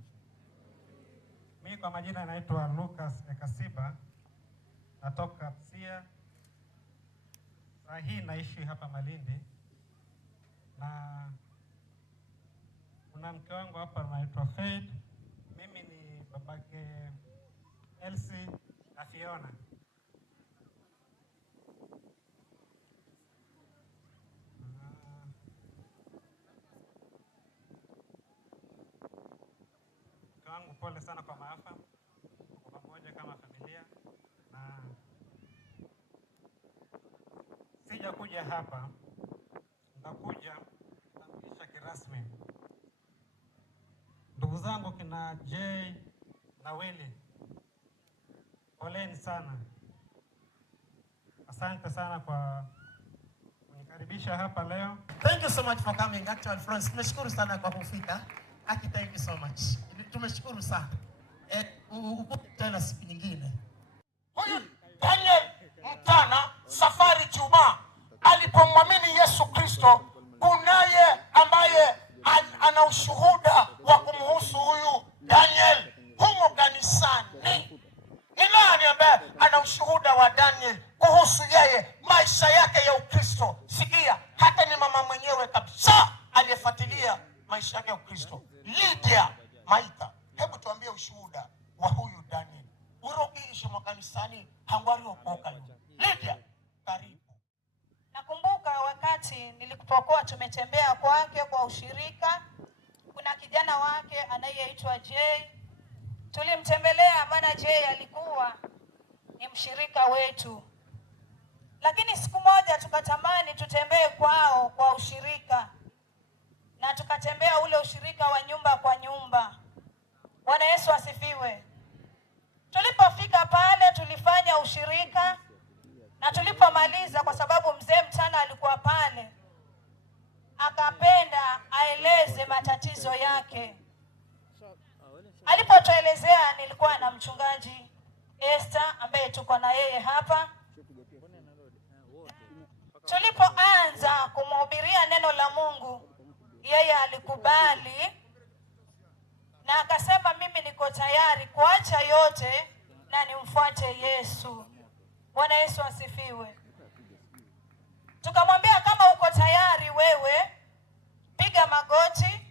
Mimi kwa majina naitwa Lucas Ekasiba, natoka Busia. Saa hii naishi hapa Malindi, na kuna mke wangu hapa anaitwa Faith. Mimi ni babake Elsie na Fiona. Wangu pole sana kwa maafa. Kwa pamoja kama familia, na sija kuja hapa, nitakuja kutambulisha kirasmi ndugu zangu kina Jay na Willy. Poleni sana. Asante sana kwa kunikaribisha hapa leo. Thank you so much for coming. Actually, Florence, tumeshukuru sana kwa kufika. Thank you so much. Tumeshukuru sana. Ukute tena siku nyingine. Huyu Daniel Mtana Safari Juma alipomwamini Yesu Kristo, kunaye ambaye ana ushuhuda wa kumhusu huyu Daniel humo kanisani. Ni nani ambaye ana ushuhuda wa Daniel kuhusu yeye maisha yake ya Ukristo? Sikia, hata ni mama mwenyewe kabisa aliyefuatilia maisha yake ya Ukristo, Lydia Maika. Hebu tuambie ushuhuda wa huyu Daniel. Urogi kanisani hangwari okoka. Lydia, karibu. Nakumbuka wakati nilipokuwa tumetembea kwake kwa ushirika, kuna kijana wake anayeitwa Jay. Tulimtembelea maana Jay alikuwa ni mshirika wetu. Lakini siku moja tukatamani tutembee kwao kwa ushirika. Na tukatembea ule ushirika wa nyumba kwa nyumba. Bwana Yesu asifiwe. Tulipofika pale tulifanya ushirika, na tulipomaliza, kwa sababu mzee Mtana alikuwa pale, akapenda aeleze matatizo yake. Alipotuelezea, nilikuwa na mchungaji Esther ambaye tuko na yeye hapa. Tulipoanza kumhubiria neno la Mungu, yeye alikubali na akasema mimi niko tayari kuacha yote na nimfuate Yesu. Bwana Yesu asifiwe. Tukamwambia kama uko tayari wewe, piga magoti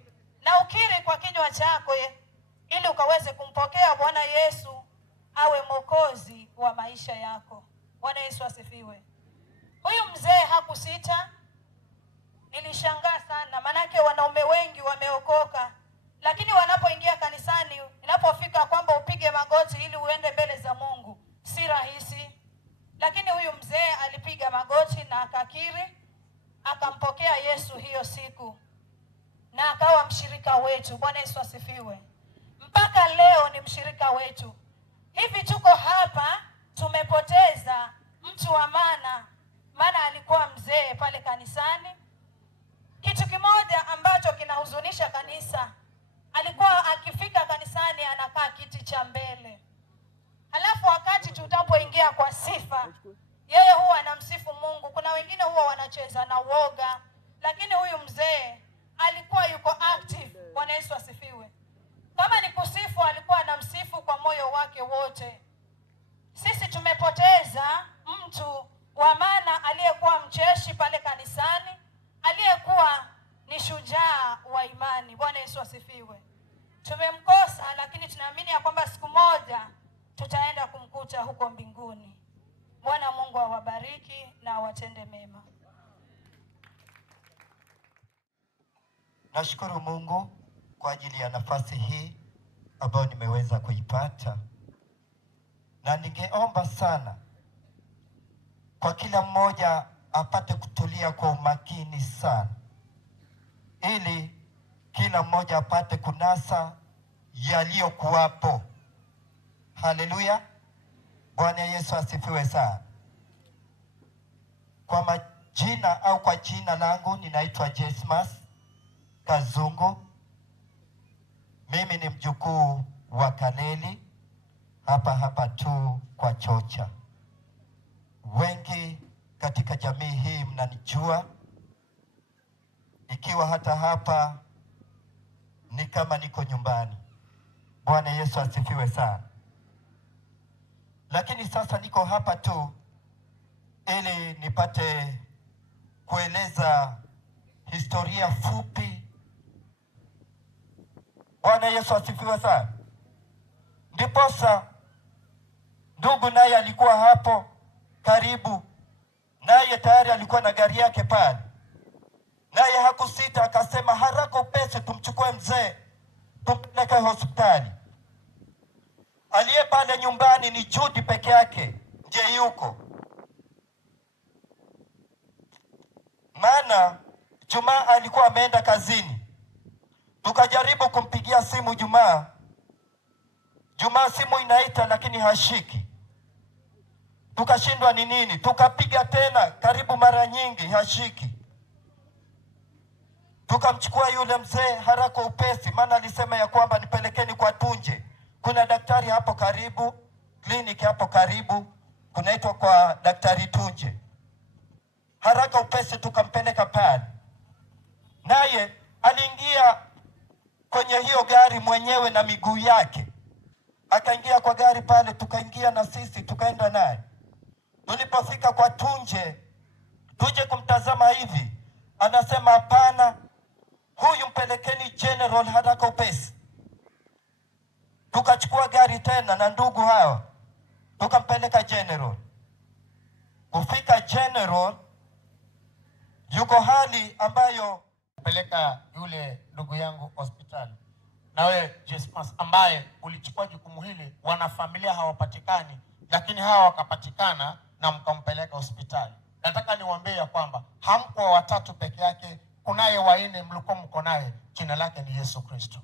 na ukiri kwa kinywa chako ili ukaweze kumpokea Bwana Yesu awe mwokozi wa maisha yako. Bwana Yesu asifiwe. Huyu mzee hakusita. Nilishangaa sana, manake wanaume wengi wameokoka, lakini wanapoingia kanisani, inapofika kwamba upige magoti ili uende mbele za Mungu, si rahisi. Lakini huyu mzee alipiga magoti na akakiri, akampokea Yesu hiyo siku na akawa mshirika wetu. Bwana Yesu asifiwe. Mpaka leo ni mshirika wetu. Hivi tuko hapa, tumepoteza mtu wa maana alikuwa mzee pale kanisani. Kitu kimoja ambacho kinahuzunisha kanisa, alikuwa akifika kanisani anakaa kiti cha mbele. Halafu wakati tutapoingia kwa sifa, yeye huwa anamsifu Mungu. Kuna wengine huwa wanacheza na uoga, lakini huyu mzee alikuwa yuko active. Bwana Yesu asifiwe. Kama ni kusifu, alikuwa anamsifu kwa moyo wake wote. Sisi tumepoteza mtu wa maana aliyekuwa mcheshi pale kanisani, aliyekuwa ni shujaa wa imani. Bwana Yesu asifiwe. Tumemkosa, lakini tunaamini ya kwamba siku moja tutaenda kumkuta huko mbinguni. Bwana Mungu awabariki na awatende mema. Nashukuru Mungu kwa ajili ya nafasi hii ambayo nimeweza kuipata, na ningeomba sana kwa kila mmoja apate kutulia kwa umakini sana, ili kila mmoja apate kunasa yaliyokuwapo. Haleluya. Bwana Yesu asifiwe sana. Kwa majina au kwa jina langu ninaitwa Jesmas Kazungu. Mimi ni mjukuu wa Kaleli hapa tu kwa Chocha. Wengi katika jamii hii mnanijua, ikiwa hata hapa ni kama niko nyumbani. Bwana Yesu asifiwe sana. Lakini sasa niko hapa tu ili nipate kueleza historia fupi. Bwana Yesu asifiwe sana. Ndiposa ndugu naye alikuwa hapo karibu, naye tayari alikuwa na gari yake pale, naye hakusita, akasema haraka upesi tumchukue mzee tumpeleke hospitali. Aliye pale nyumbani ni Judy peke yake ndiye yuko, maana Jumaa alikuwa ameenda kazini. Tukajaribu kumpigia simu Jumaa simu inaita lakini hashiki. Tukashindwa ni nini, tukapiga tena karibu mara nyingi, hashiki. Tukamchukua yule mzee haraka upesi, maana alisema ya kwamba nipelekeni kwa Tunje. Kuna daktari hapo karibu, kliniki hapo karibu, kunaitwa kwa daktari Tunje. Haraka upesi tukampeleka pale. Naye aliingia kwenye hiyo gari mwenyewe na miguu yake. Akaingia kwa gari pale, tukaingia na sisi, tukaenda naye. Tulipofika kwa Tunje, tuje kumtazama hivi, anasema hapana, huyu mpelekeni General haraka upesi. Tukachukua gari tena na ndugu hawa, tukampeleka general. Kufika general, yuko hali ambayo peleka yule ndugu yangu hospitali. Na wewe Jesmas ambaye ulichukua jukumu hili, wanafamilia hawapatikani, lakini hawa wakapatikana na mkampeleka hospitali. Nataka niwaambie ya kwamba hamko watatu peke yake, kunaye waine mlikuwa mko naye, jina lake ni Yesu Kristo.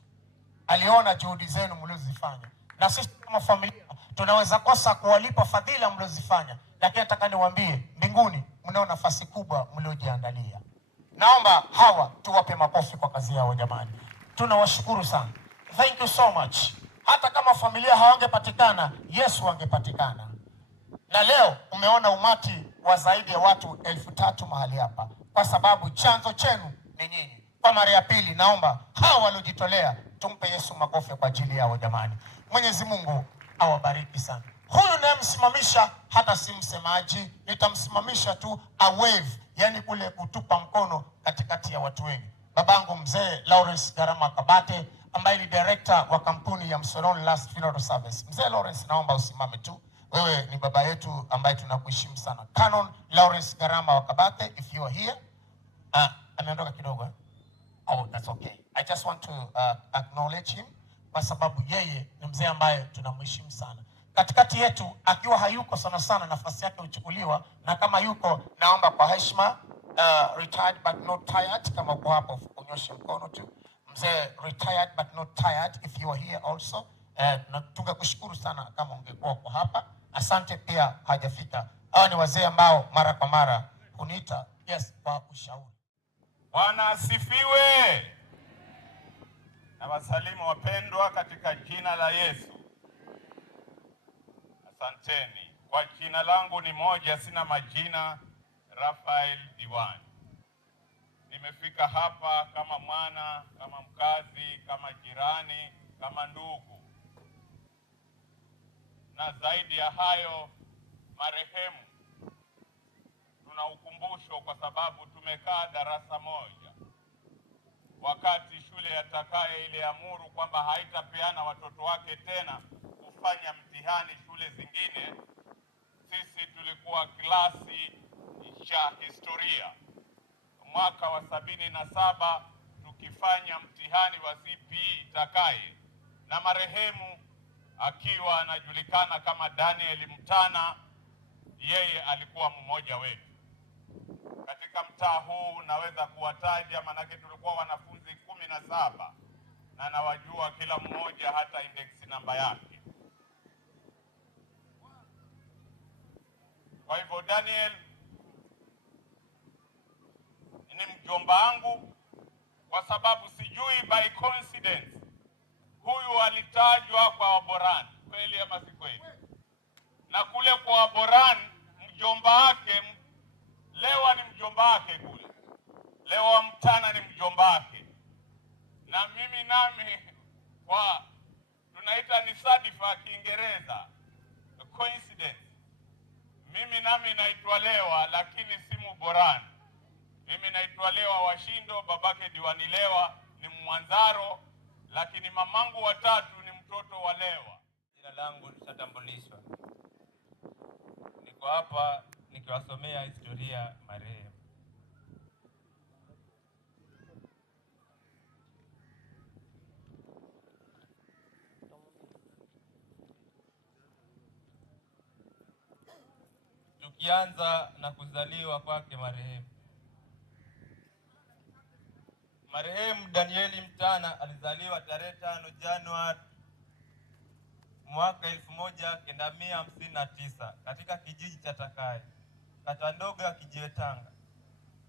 Aliona juhudi zenu mlizofanya, na sisi kama familia tunaweza kosa kuwalipa fadhila mlizofanya, lakini nataka niwaambie mbinguni mnao nafasi kubwa mliojiandalia. Naomba hawa tuwape makofi kwa kazi yao jamani. Tunawashukuru sana. Thank you so much. Hata kama familia hawangepatikana, Yesu angepatikana. Na leo umeona umati wa zaidi ya watu 3,000 mahali hapa, kwa sababu chanzo chenu ni nyinyi. Kwa mara ya pili naomba hawa waliojitolea tumpe Yesu makofi kwa ajili yao jamani. Mwenyezi Mungu awabariki sana. Huyu nayemsimamisha hata si msemaji, nitamsimamisha tu a wave, yani kule kutupa mkono katikati ya watu wengi. Babangu mzee Lawrence Garama Kabate ambaye ni director wa kampuni ya Msoloni Last Funeral Service. Mzee Lawrence, naomba usimame tu. Wewe ni baba yetu ambaye tunakuheshimu sana. Canon Lawrence Garama wa Kabate, if you are here. Ameondoka kidogo eh? Oh, that's okay. I just want to acknowledge him kwa sababu yeye ni mzee ambaye tunamheshimu sana. Katikati yetu akiwa hayuko sana sana, nafasi yake uchukuliwa, na kama yuko naomba kwa heshima retired but not tired, kama uko hapo unyoshe mkono tu. Mzee retired but not tired, if you are here also. Na tungekushukuru sana kama ungekuwa kwa hapa. Asante pia hajafika. Hawa ni wazee ambao mara kwa mara uniita yes kwa ushauri. Bwana asifiwe. Na wasalimu wapendwa katika jina la Yesu. Asanteni. Kwa jina langu ni moja, sina majina, Rafael Diwani. Nimefika hapa kama mwana, kama mkazi, kama jirani, kama ndugu. Na zaidi ya hayo, marehemu tuna ukumbusho kwa sababu tumekaa darasa moja. Wakati shule ya Takaye iliamuru kwamba haitapeana watoto wake tena kufanya mtihani shule zingine, sisi tulikuwa klasi cha historia mwaka wa 77 tukifanya mtihani wa CPE Takaye, na marehemu akiwa anajulikana kama Daniel Mtana, yeye alikuwa mmoja wetu. Katika mtaa huu naweza kuwataja, manake tulikuwa wanafunzi 17 na nawajua kila mmoja hata index namba yake. Kwa hivyo Daniel ni mjomba wangu, kwa sababu sijui by coincidence huyu alitajwa kwa Waborani, kweli ama si kweli? Na kule kwa Waborani mjomba wake Lewa ni mjomba wake kule. Lewa Mtana ni mjomba wake. Na mimi nami kwa tunaita ni sadifa Kiingereza, coincidence. Mimi nami naitwa Lewa lakini si Mborani. Mimi naitwa Lewa Washindo, babake Diwani Lewa ni Mwanzaro, lakini mamangu watatu ni mtoto wa Lewa. Jina langu lishatambulishwa. Niko hapa nikiwasomea historia marehemu. Tukianza na kuzaliwa kwake marehemu. Marehemu Danieli Mtana alizaliwa tarehe 5 Januari mwaka 1959 katika kijiji cha Takaye, kata ndogo ya Kijiwe Tanga,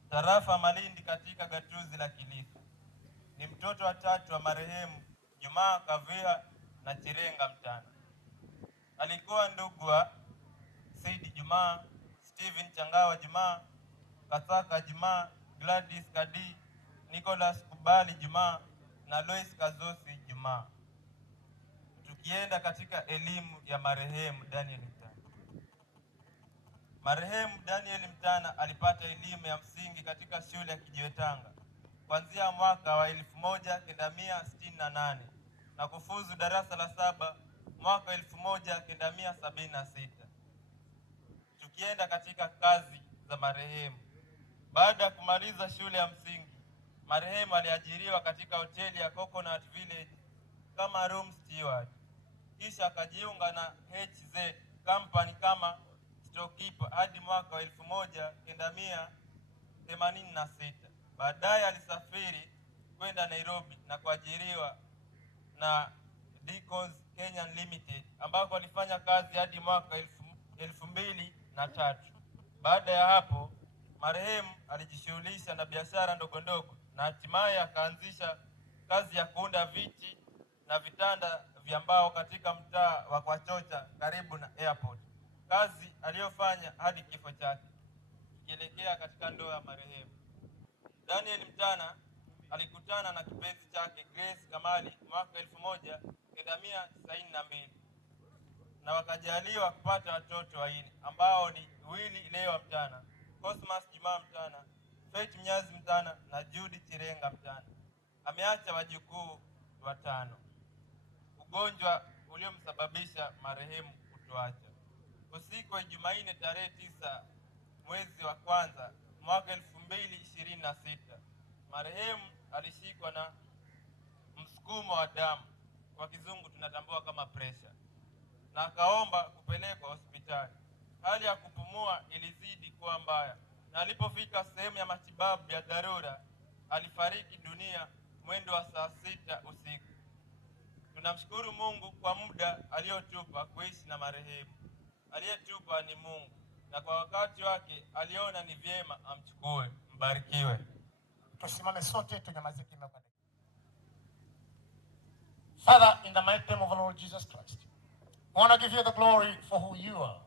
tarafa Malindi, katika gatuzi la Kilifi. Ni mtoto wa tatu wa marehemu Jumaa Kavia na Chirenga Mtana. Alikuwa ndugu wa Said Jumaa, Steven Changawa Jumaa, Kasaka Jumaa, Gladys Kadi, Nicholas Kubali Jumaa na Lois Kazosi Jumaa. Tukienda katika elimu ya marehemu Daniel Mtana. Marehemu Daniel Mtana alipata elimu ya msingi katika shule ya Kijiwe Tanga kuanzia mwaka wa 1968 na kufuzu darasa la 7 mwaka 1970. 1976. Tukienda katika kazi za marehemu. Baada ya kumaliza shule ya msingi, marehemu aliajiriwa katika hoteli ya Coconut Village kama room steward. Kisha akajiunga na HZ Company kama storekeeper hadi mwaka wa 1986. Baadaye alisafiri kwenda Nairobi na kuajiriwa na Deacons Kenyan Limited ambako alifanya kazi hadi mwaka 2003. Baada ya hapo, marehemu alijishughulisha na biashara ndogo ndogo na hatimaye akaanzisha kazi ya kuunda viti na vitanda vya mbao katika mtaa wa Kwachocha karibu na airport. Kazi aliyofanya hadi kifo chake. Kielekea katika ndoa ya marehemu, Daniel Mtana alikutana na kipenzi chake Grace Kamali mwaka 1992 na wakajaliwa kupata watoto wanne ambao ni Willy Lewa Mtana, Cosmas Juma Mtana, Faith Mnyazi Mtana na Judy Chirenga Mtana. Ameacha wajukuu 5. Ugonjwa uliomsababisha marehemu kutoacha. Usiku wa Jumanne tarehe 9 mwezi wa kwanza mwaka 2026, marehemu alishikwa na msukumo wa damu, kwa kizungu tunatambua kama pressure, na akaomba kupelekwa hospitali. Hali ya kupumua ilizidi kuwa mbaya na alipofika sehemu ya matibabu ya dharura alifariki dunia mwendo wa saa 6 usiku. Tunamshukuru Mungu kwa muda aliotupa kuishi na marehemu. Aliyetupa ni Mungu na kwa wakati wake aliona ni vyema amchukue. Mbarikiwe. Tusimame sote tunyamaze kimya kwa dakika. Father, in the mighty name of our Lord Jesus Christ, I want to give you the glory for who you are.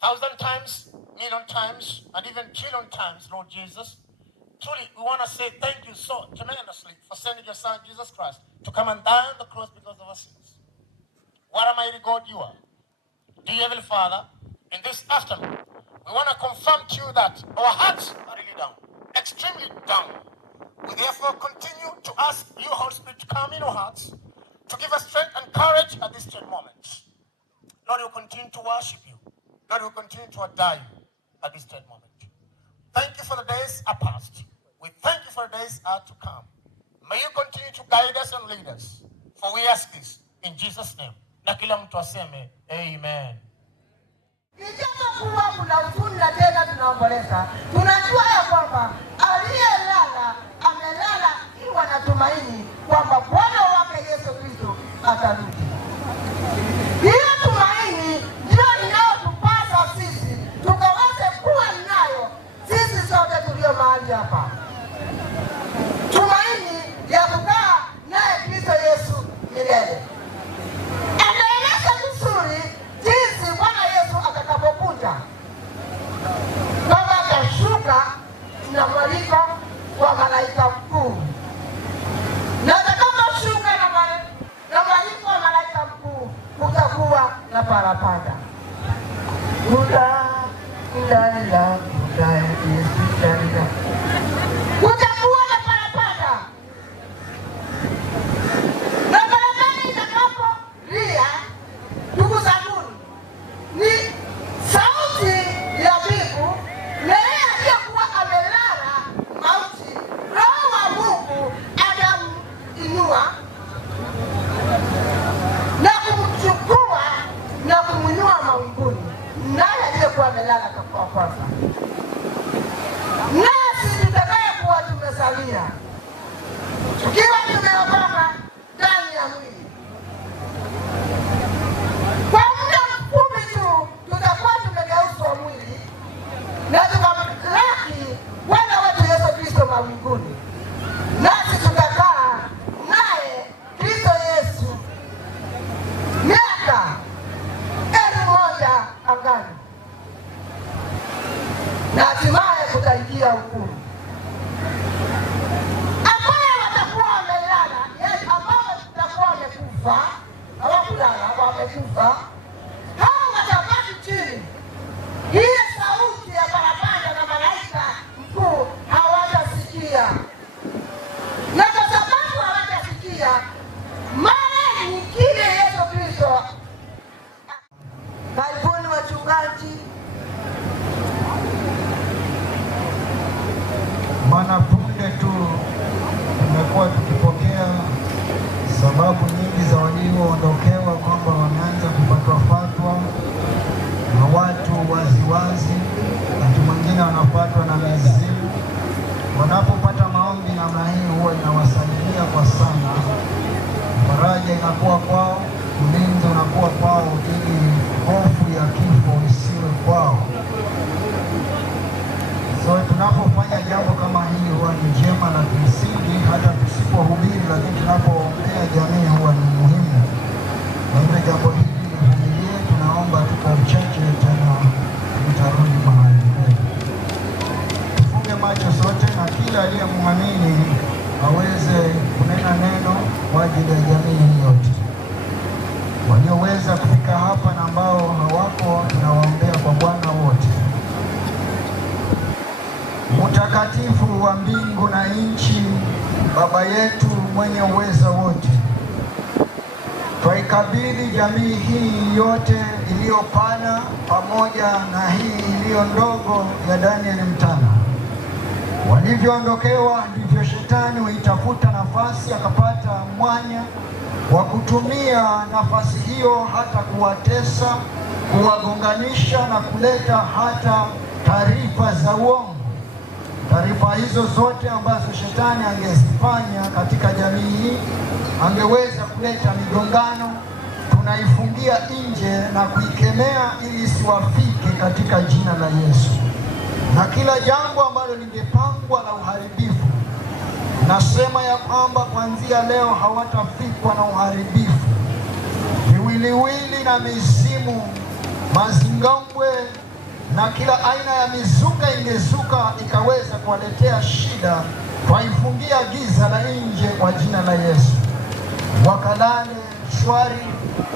1,000 times, million times, and even trillion times, Lord Jesus. Truly, we want to say thank you so tremendously for sending your Son, Jesus Christ, to come and die on the cross because of our sins. What a mighty God you are. Dear Heavenly Father, in this afternoon, we want to confirm to you that our hearts are really down, extremely down. We therefore continue to ask you, Holy Spirit, to come in our hearts, to give us strength and courage at this straight moment. Lord, we will continue to worship you. Lord, we will continue to adore you at this straight moment. Thank you for the days are past. We thank you for the days are to come. May you continue to guide us and lead us. For we ask this in Jesus' name. Na kila mtu aseme amen. Ijapokuwa kuna huzuni na tena tunaomboleza, tunajua ya kwamba aliyelala amelala ikiwa na tumaini kwamba Bwana wake Yesu Kristo atarudi. Hiyo tumaini ndio inayotupasa sisi tukaweze kuwa nayo sisi sote tulio mahali hapa. Tumaini ya kukaa naye Kristo Yesu milele. Anaeleza vizuri jinsi Bwana Yesu atakapokuja. Baba atashuka na mwaliko wa malaika mkuu. Na atakaposhuka na mwaliko wa malaika mkuu, kutakuwa na parapanda. Kutakuwa na parapanda. Na parapanda itakapolia, ndugu zangu, ni sauti ya mbingu, na yeye aliyekuwa amelala mauti, Roho wa Mungu ataminua na kumchukua na kumwinua mawinguni, naye aliyekuwa amelala kwa kwanza. Nasi tutakayekuwa tumesalia, tukiwa tumeokoka ndani ya mwili, kwa muda mfupi tu tutakuwa tumegeuzwa mwili na tukamlaki Bwana wetu Yesu Kristo mawinguni, nasi tutakaa naye Kristo Yesu miaka 1000 angani, na hatimaye tutaingia hukumu. Ambao watakuwa wamelala, ambao watakuwa wamekufa, hawakulala, wamekufa, hao watabaki chini. Ile sauti ya parapanda na malaika mkuu hawatasikia. Na kwa sababu hawatasikia, mara nyingine Yesu Kristo tusipohubiri, lakini tunapoombea jamii huwa ni muhimu. Kwa hivyo jambo hili livumilie, tunaomba tuko uchache tena tutarudi mahali pale. Tufunge macho sote na kila aliyemwamini aweze kunena neno kwa ajili ya jamii yote. Walioweza kufika hapa na ambao hawako, tunawaombea kwa Bwana wote. Mtakatifu wa mbingu na nchi, Baba yetu mwenye uweza wote, twaikabidhi jamii hii yote iliyopana pamoja na hii iliyo ndogo ya Daniel Mtana. Walivyoondokewa ndivyo shetani huitafuta nafasi akapata mwanya wa kutumia nafasi hiyo hata kuwatesa, kuwagonganisha na kuleta hata taarifa za uongo. Taarifa hizo zote ambazo shetani angezifanya katika jamii hii, angeweza kuleta migongano, tunaifungia nje na kuikemea ili isiwafike katika jina la Yesu. Na kila jambo ambalo lingepangwa la uharibifu, nasema ya kwamba kuanzia leo hawatafikwa na uharibifu. Viwiliwili na mizimu, mazingambwe na kila aina ya mizuka ingezuka ikaweza kuwaletea shida, twaifungia giza la nje kwa jina la Yesu. Wakalale shwari,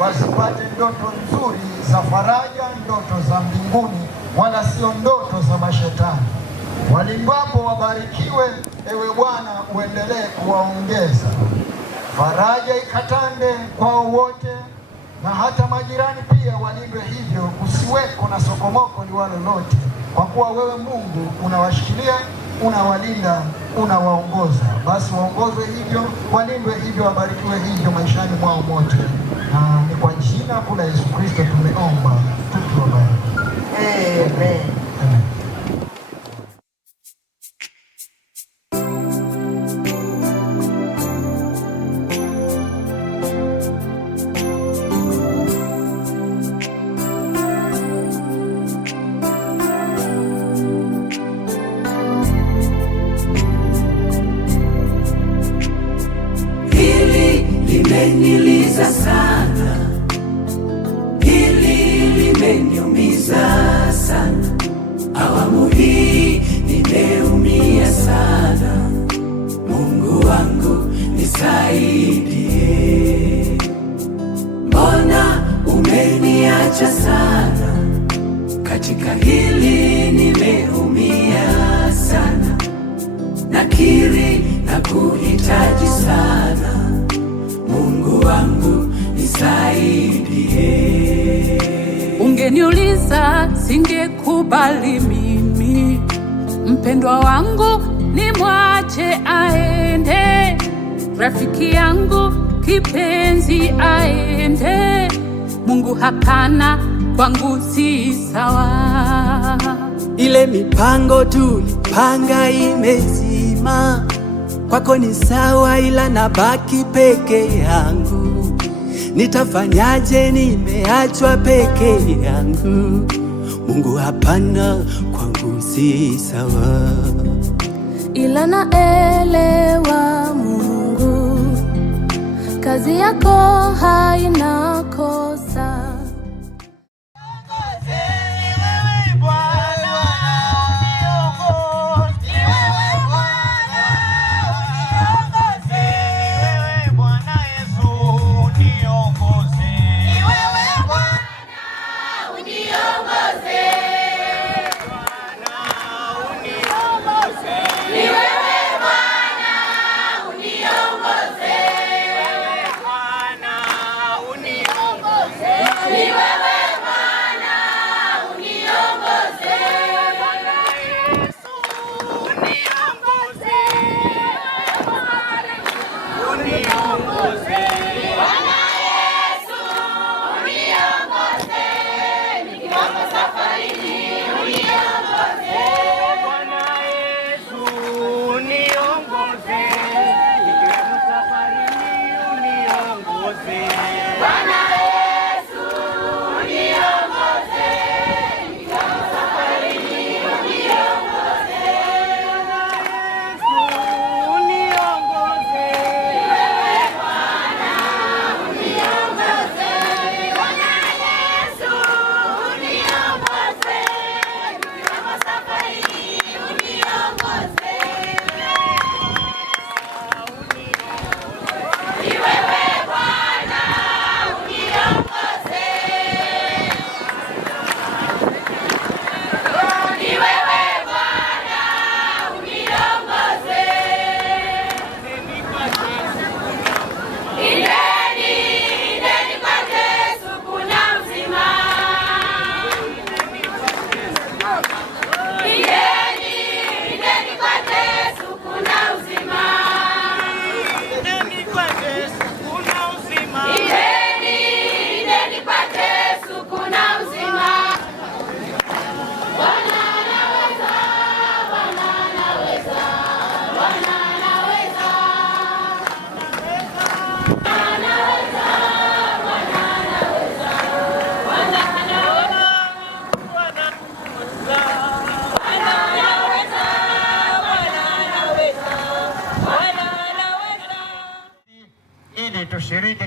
wasipate ndoto nzuri za faraja, ndoto za mbinguni, wala sio ndoto za mashetani. Walindwapo wabarikiwe, ewe Bwana, uendelee kuwaongeza. Faraja ikatande kwao wote, na hata majirani pia walindwe hivyo, kusiweko na sokomoko liwalo lote, kwa kuwa wewe Mungu unawashikilia, unawalinda, unawaongoza. Basi waongozwe hivyo, walindwe hivyo, wabarikiwe hivyo maishani mwao mote. Na ni kwa jina kuu la Yesu Kristo tumeomba tukiwabariki. Amen. Amen. Limeniliza sana, hili limeniumiza sana, awamu hii nimeumia sana. Mungu wangu nisaidie, mbona umeniacha sana? Katika hili nimeumia sana, nakiri na kuhitaji sana. Mungu wangu nisaidie. Ungeniuliza singekubali mimi, mpendwa wangu ni mwache aende, rafiki yangu kipenzi aende. Mungu hapana, kwangu si sawa. Ile mipango tulipanga imezima, kwako ni sawa, ila nabaki peke yangu. Nitafanyaje? Nimeachwa peke yangu. Mungu hapana, kwangu si sawa. Ila naelewa Mungu, kazi yako haina kosa.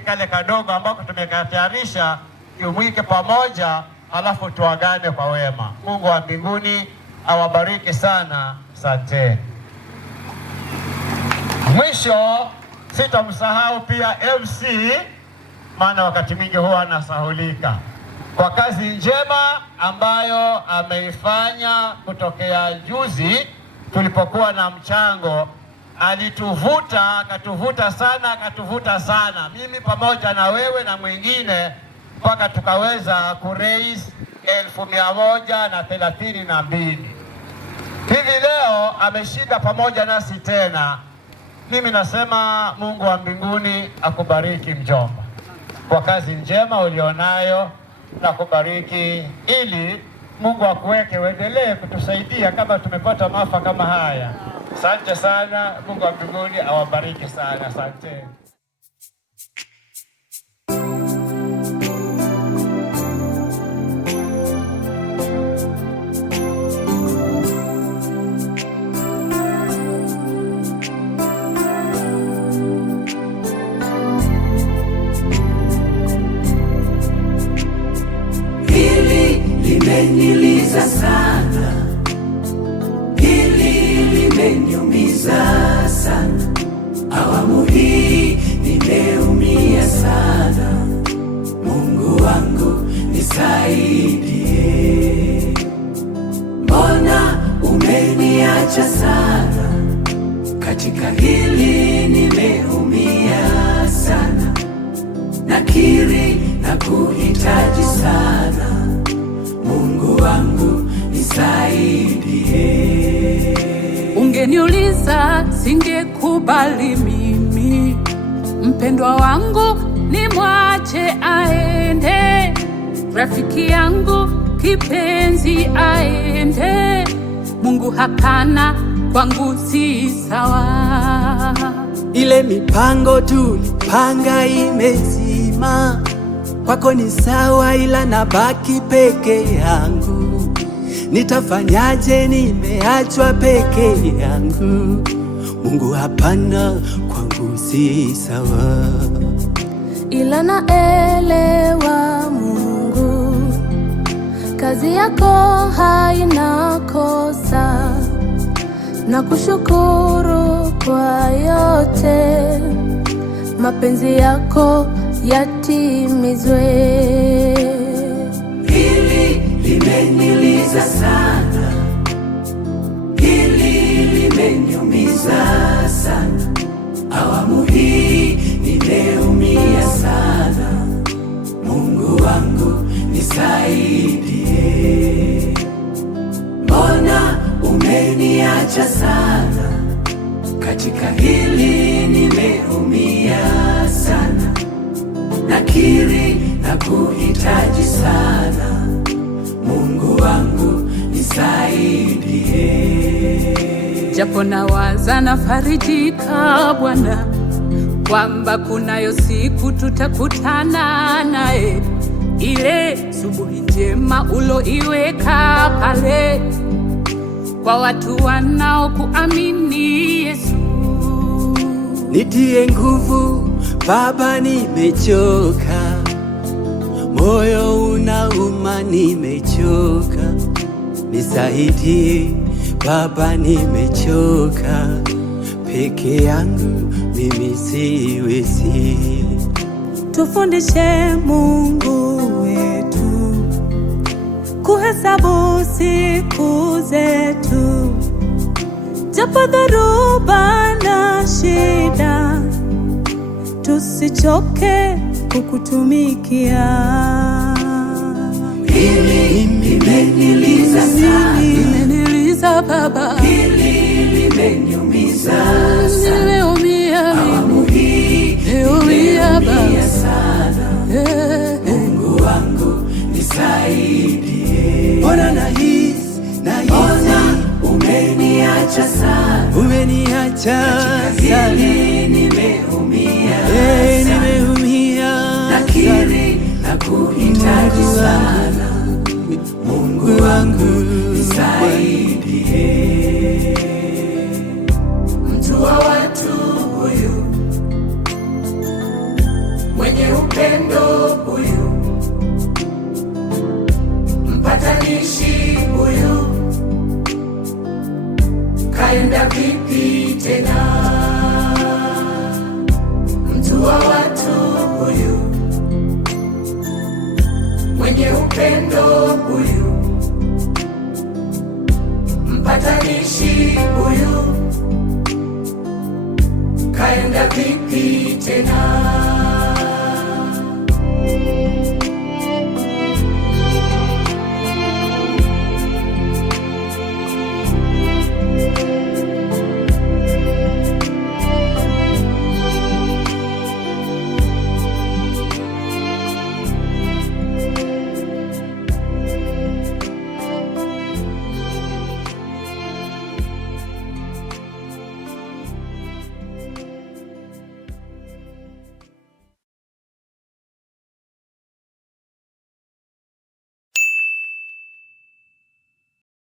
kale kadogo ambako tumekatayarisha, jumuike pamoja, halafu tuagane kwa wema. Mungu wa mbinguni awabariki sana. Asante. Mwisho sitamsahau pia MC, maana wakati mwingi huwa anasahulika, kwa kazi njema ambayo ameifanya kutokea juzi tulipokuwa na mchango. Akatuvuta sana, mimi pamoja na wewe na mwingine, mpaka tukaweza kuraise 132. Hivi leo ameshinda pamoja nasi tena. Mimi nasema Mungu wa mbinguni akubariki mjomba, kwa kazi njema ulionayo, na kubariki ili Mungu akuweke uendelee kutusaidia kama tumepata maafa kama haya. Asante sana. Mungu wa mbinguni awabariki sana. Asante. Limeniliza sana, hili limeniumiza sana, awamu hii nimeumia sana. Mungu wangu nisaidie, mbona umeniacha sana? Katika hili nimeumia sana, nakiri na kuhitaji sana. Mungu wangu nisaidie. Ungeniuliza singekubali mimi, mpendwa wangu nimwache aende, rafiki yangu kipenzi aende. Mungu hapana, kwangu si sawa. Ile mipango tulipanga imezima, kwako ni sawa, ila nabaki peke yangu. Nitafanyaje? Nimeachwa peke yangu. Mungu hapana, kwangu si sawa. Ila naelewa Mungu, kazi yako haina kosa, na kushukuru kwa yote, mapenzi yako yatimizwe. Hili limeniliza sana, hili limeniumiza sana, awamu hii nimeumia sana. Mungu wangu nisaidie, mbona umeniacha sana? Katika hili nimeumia sana, nakiri na kuhitaji sana. Mungu wangu nisaidie. Japo nawaza nafarijika Bwana, kwamba kunayo siku tutakutana naye, ile subuhi njema uloiweka pale kwa watu wanaokuamini Yesu. Nitie nguvu Baba, nimechoka, moyo unauma, nimechoka. Nisaidie Baba, nimechoka, peke yangu mimi siwezi. Tufundishe Mungu wetu kuhesabu siku zetu, japo dhoruba na shida, tusichoke kukutumikia. Hili limeniliza sana, limeniliza Baba, hili limeniumiza sana, nimeumia, awamu hii nimeumia sana. Mungu wangu nisaidie, mbona nahisi umeniacha sana, umeniacha sana, nimeumia sana, nimeumia, nakiri na kuhitaji sana. Mungu wangu nisaidie. Mtu wa watu huyu mwenye tena.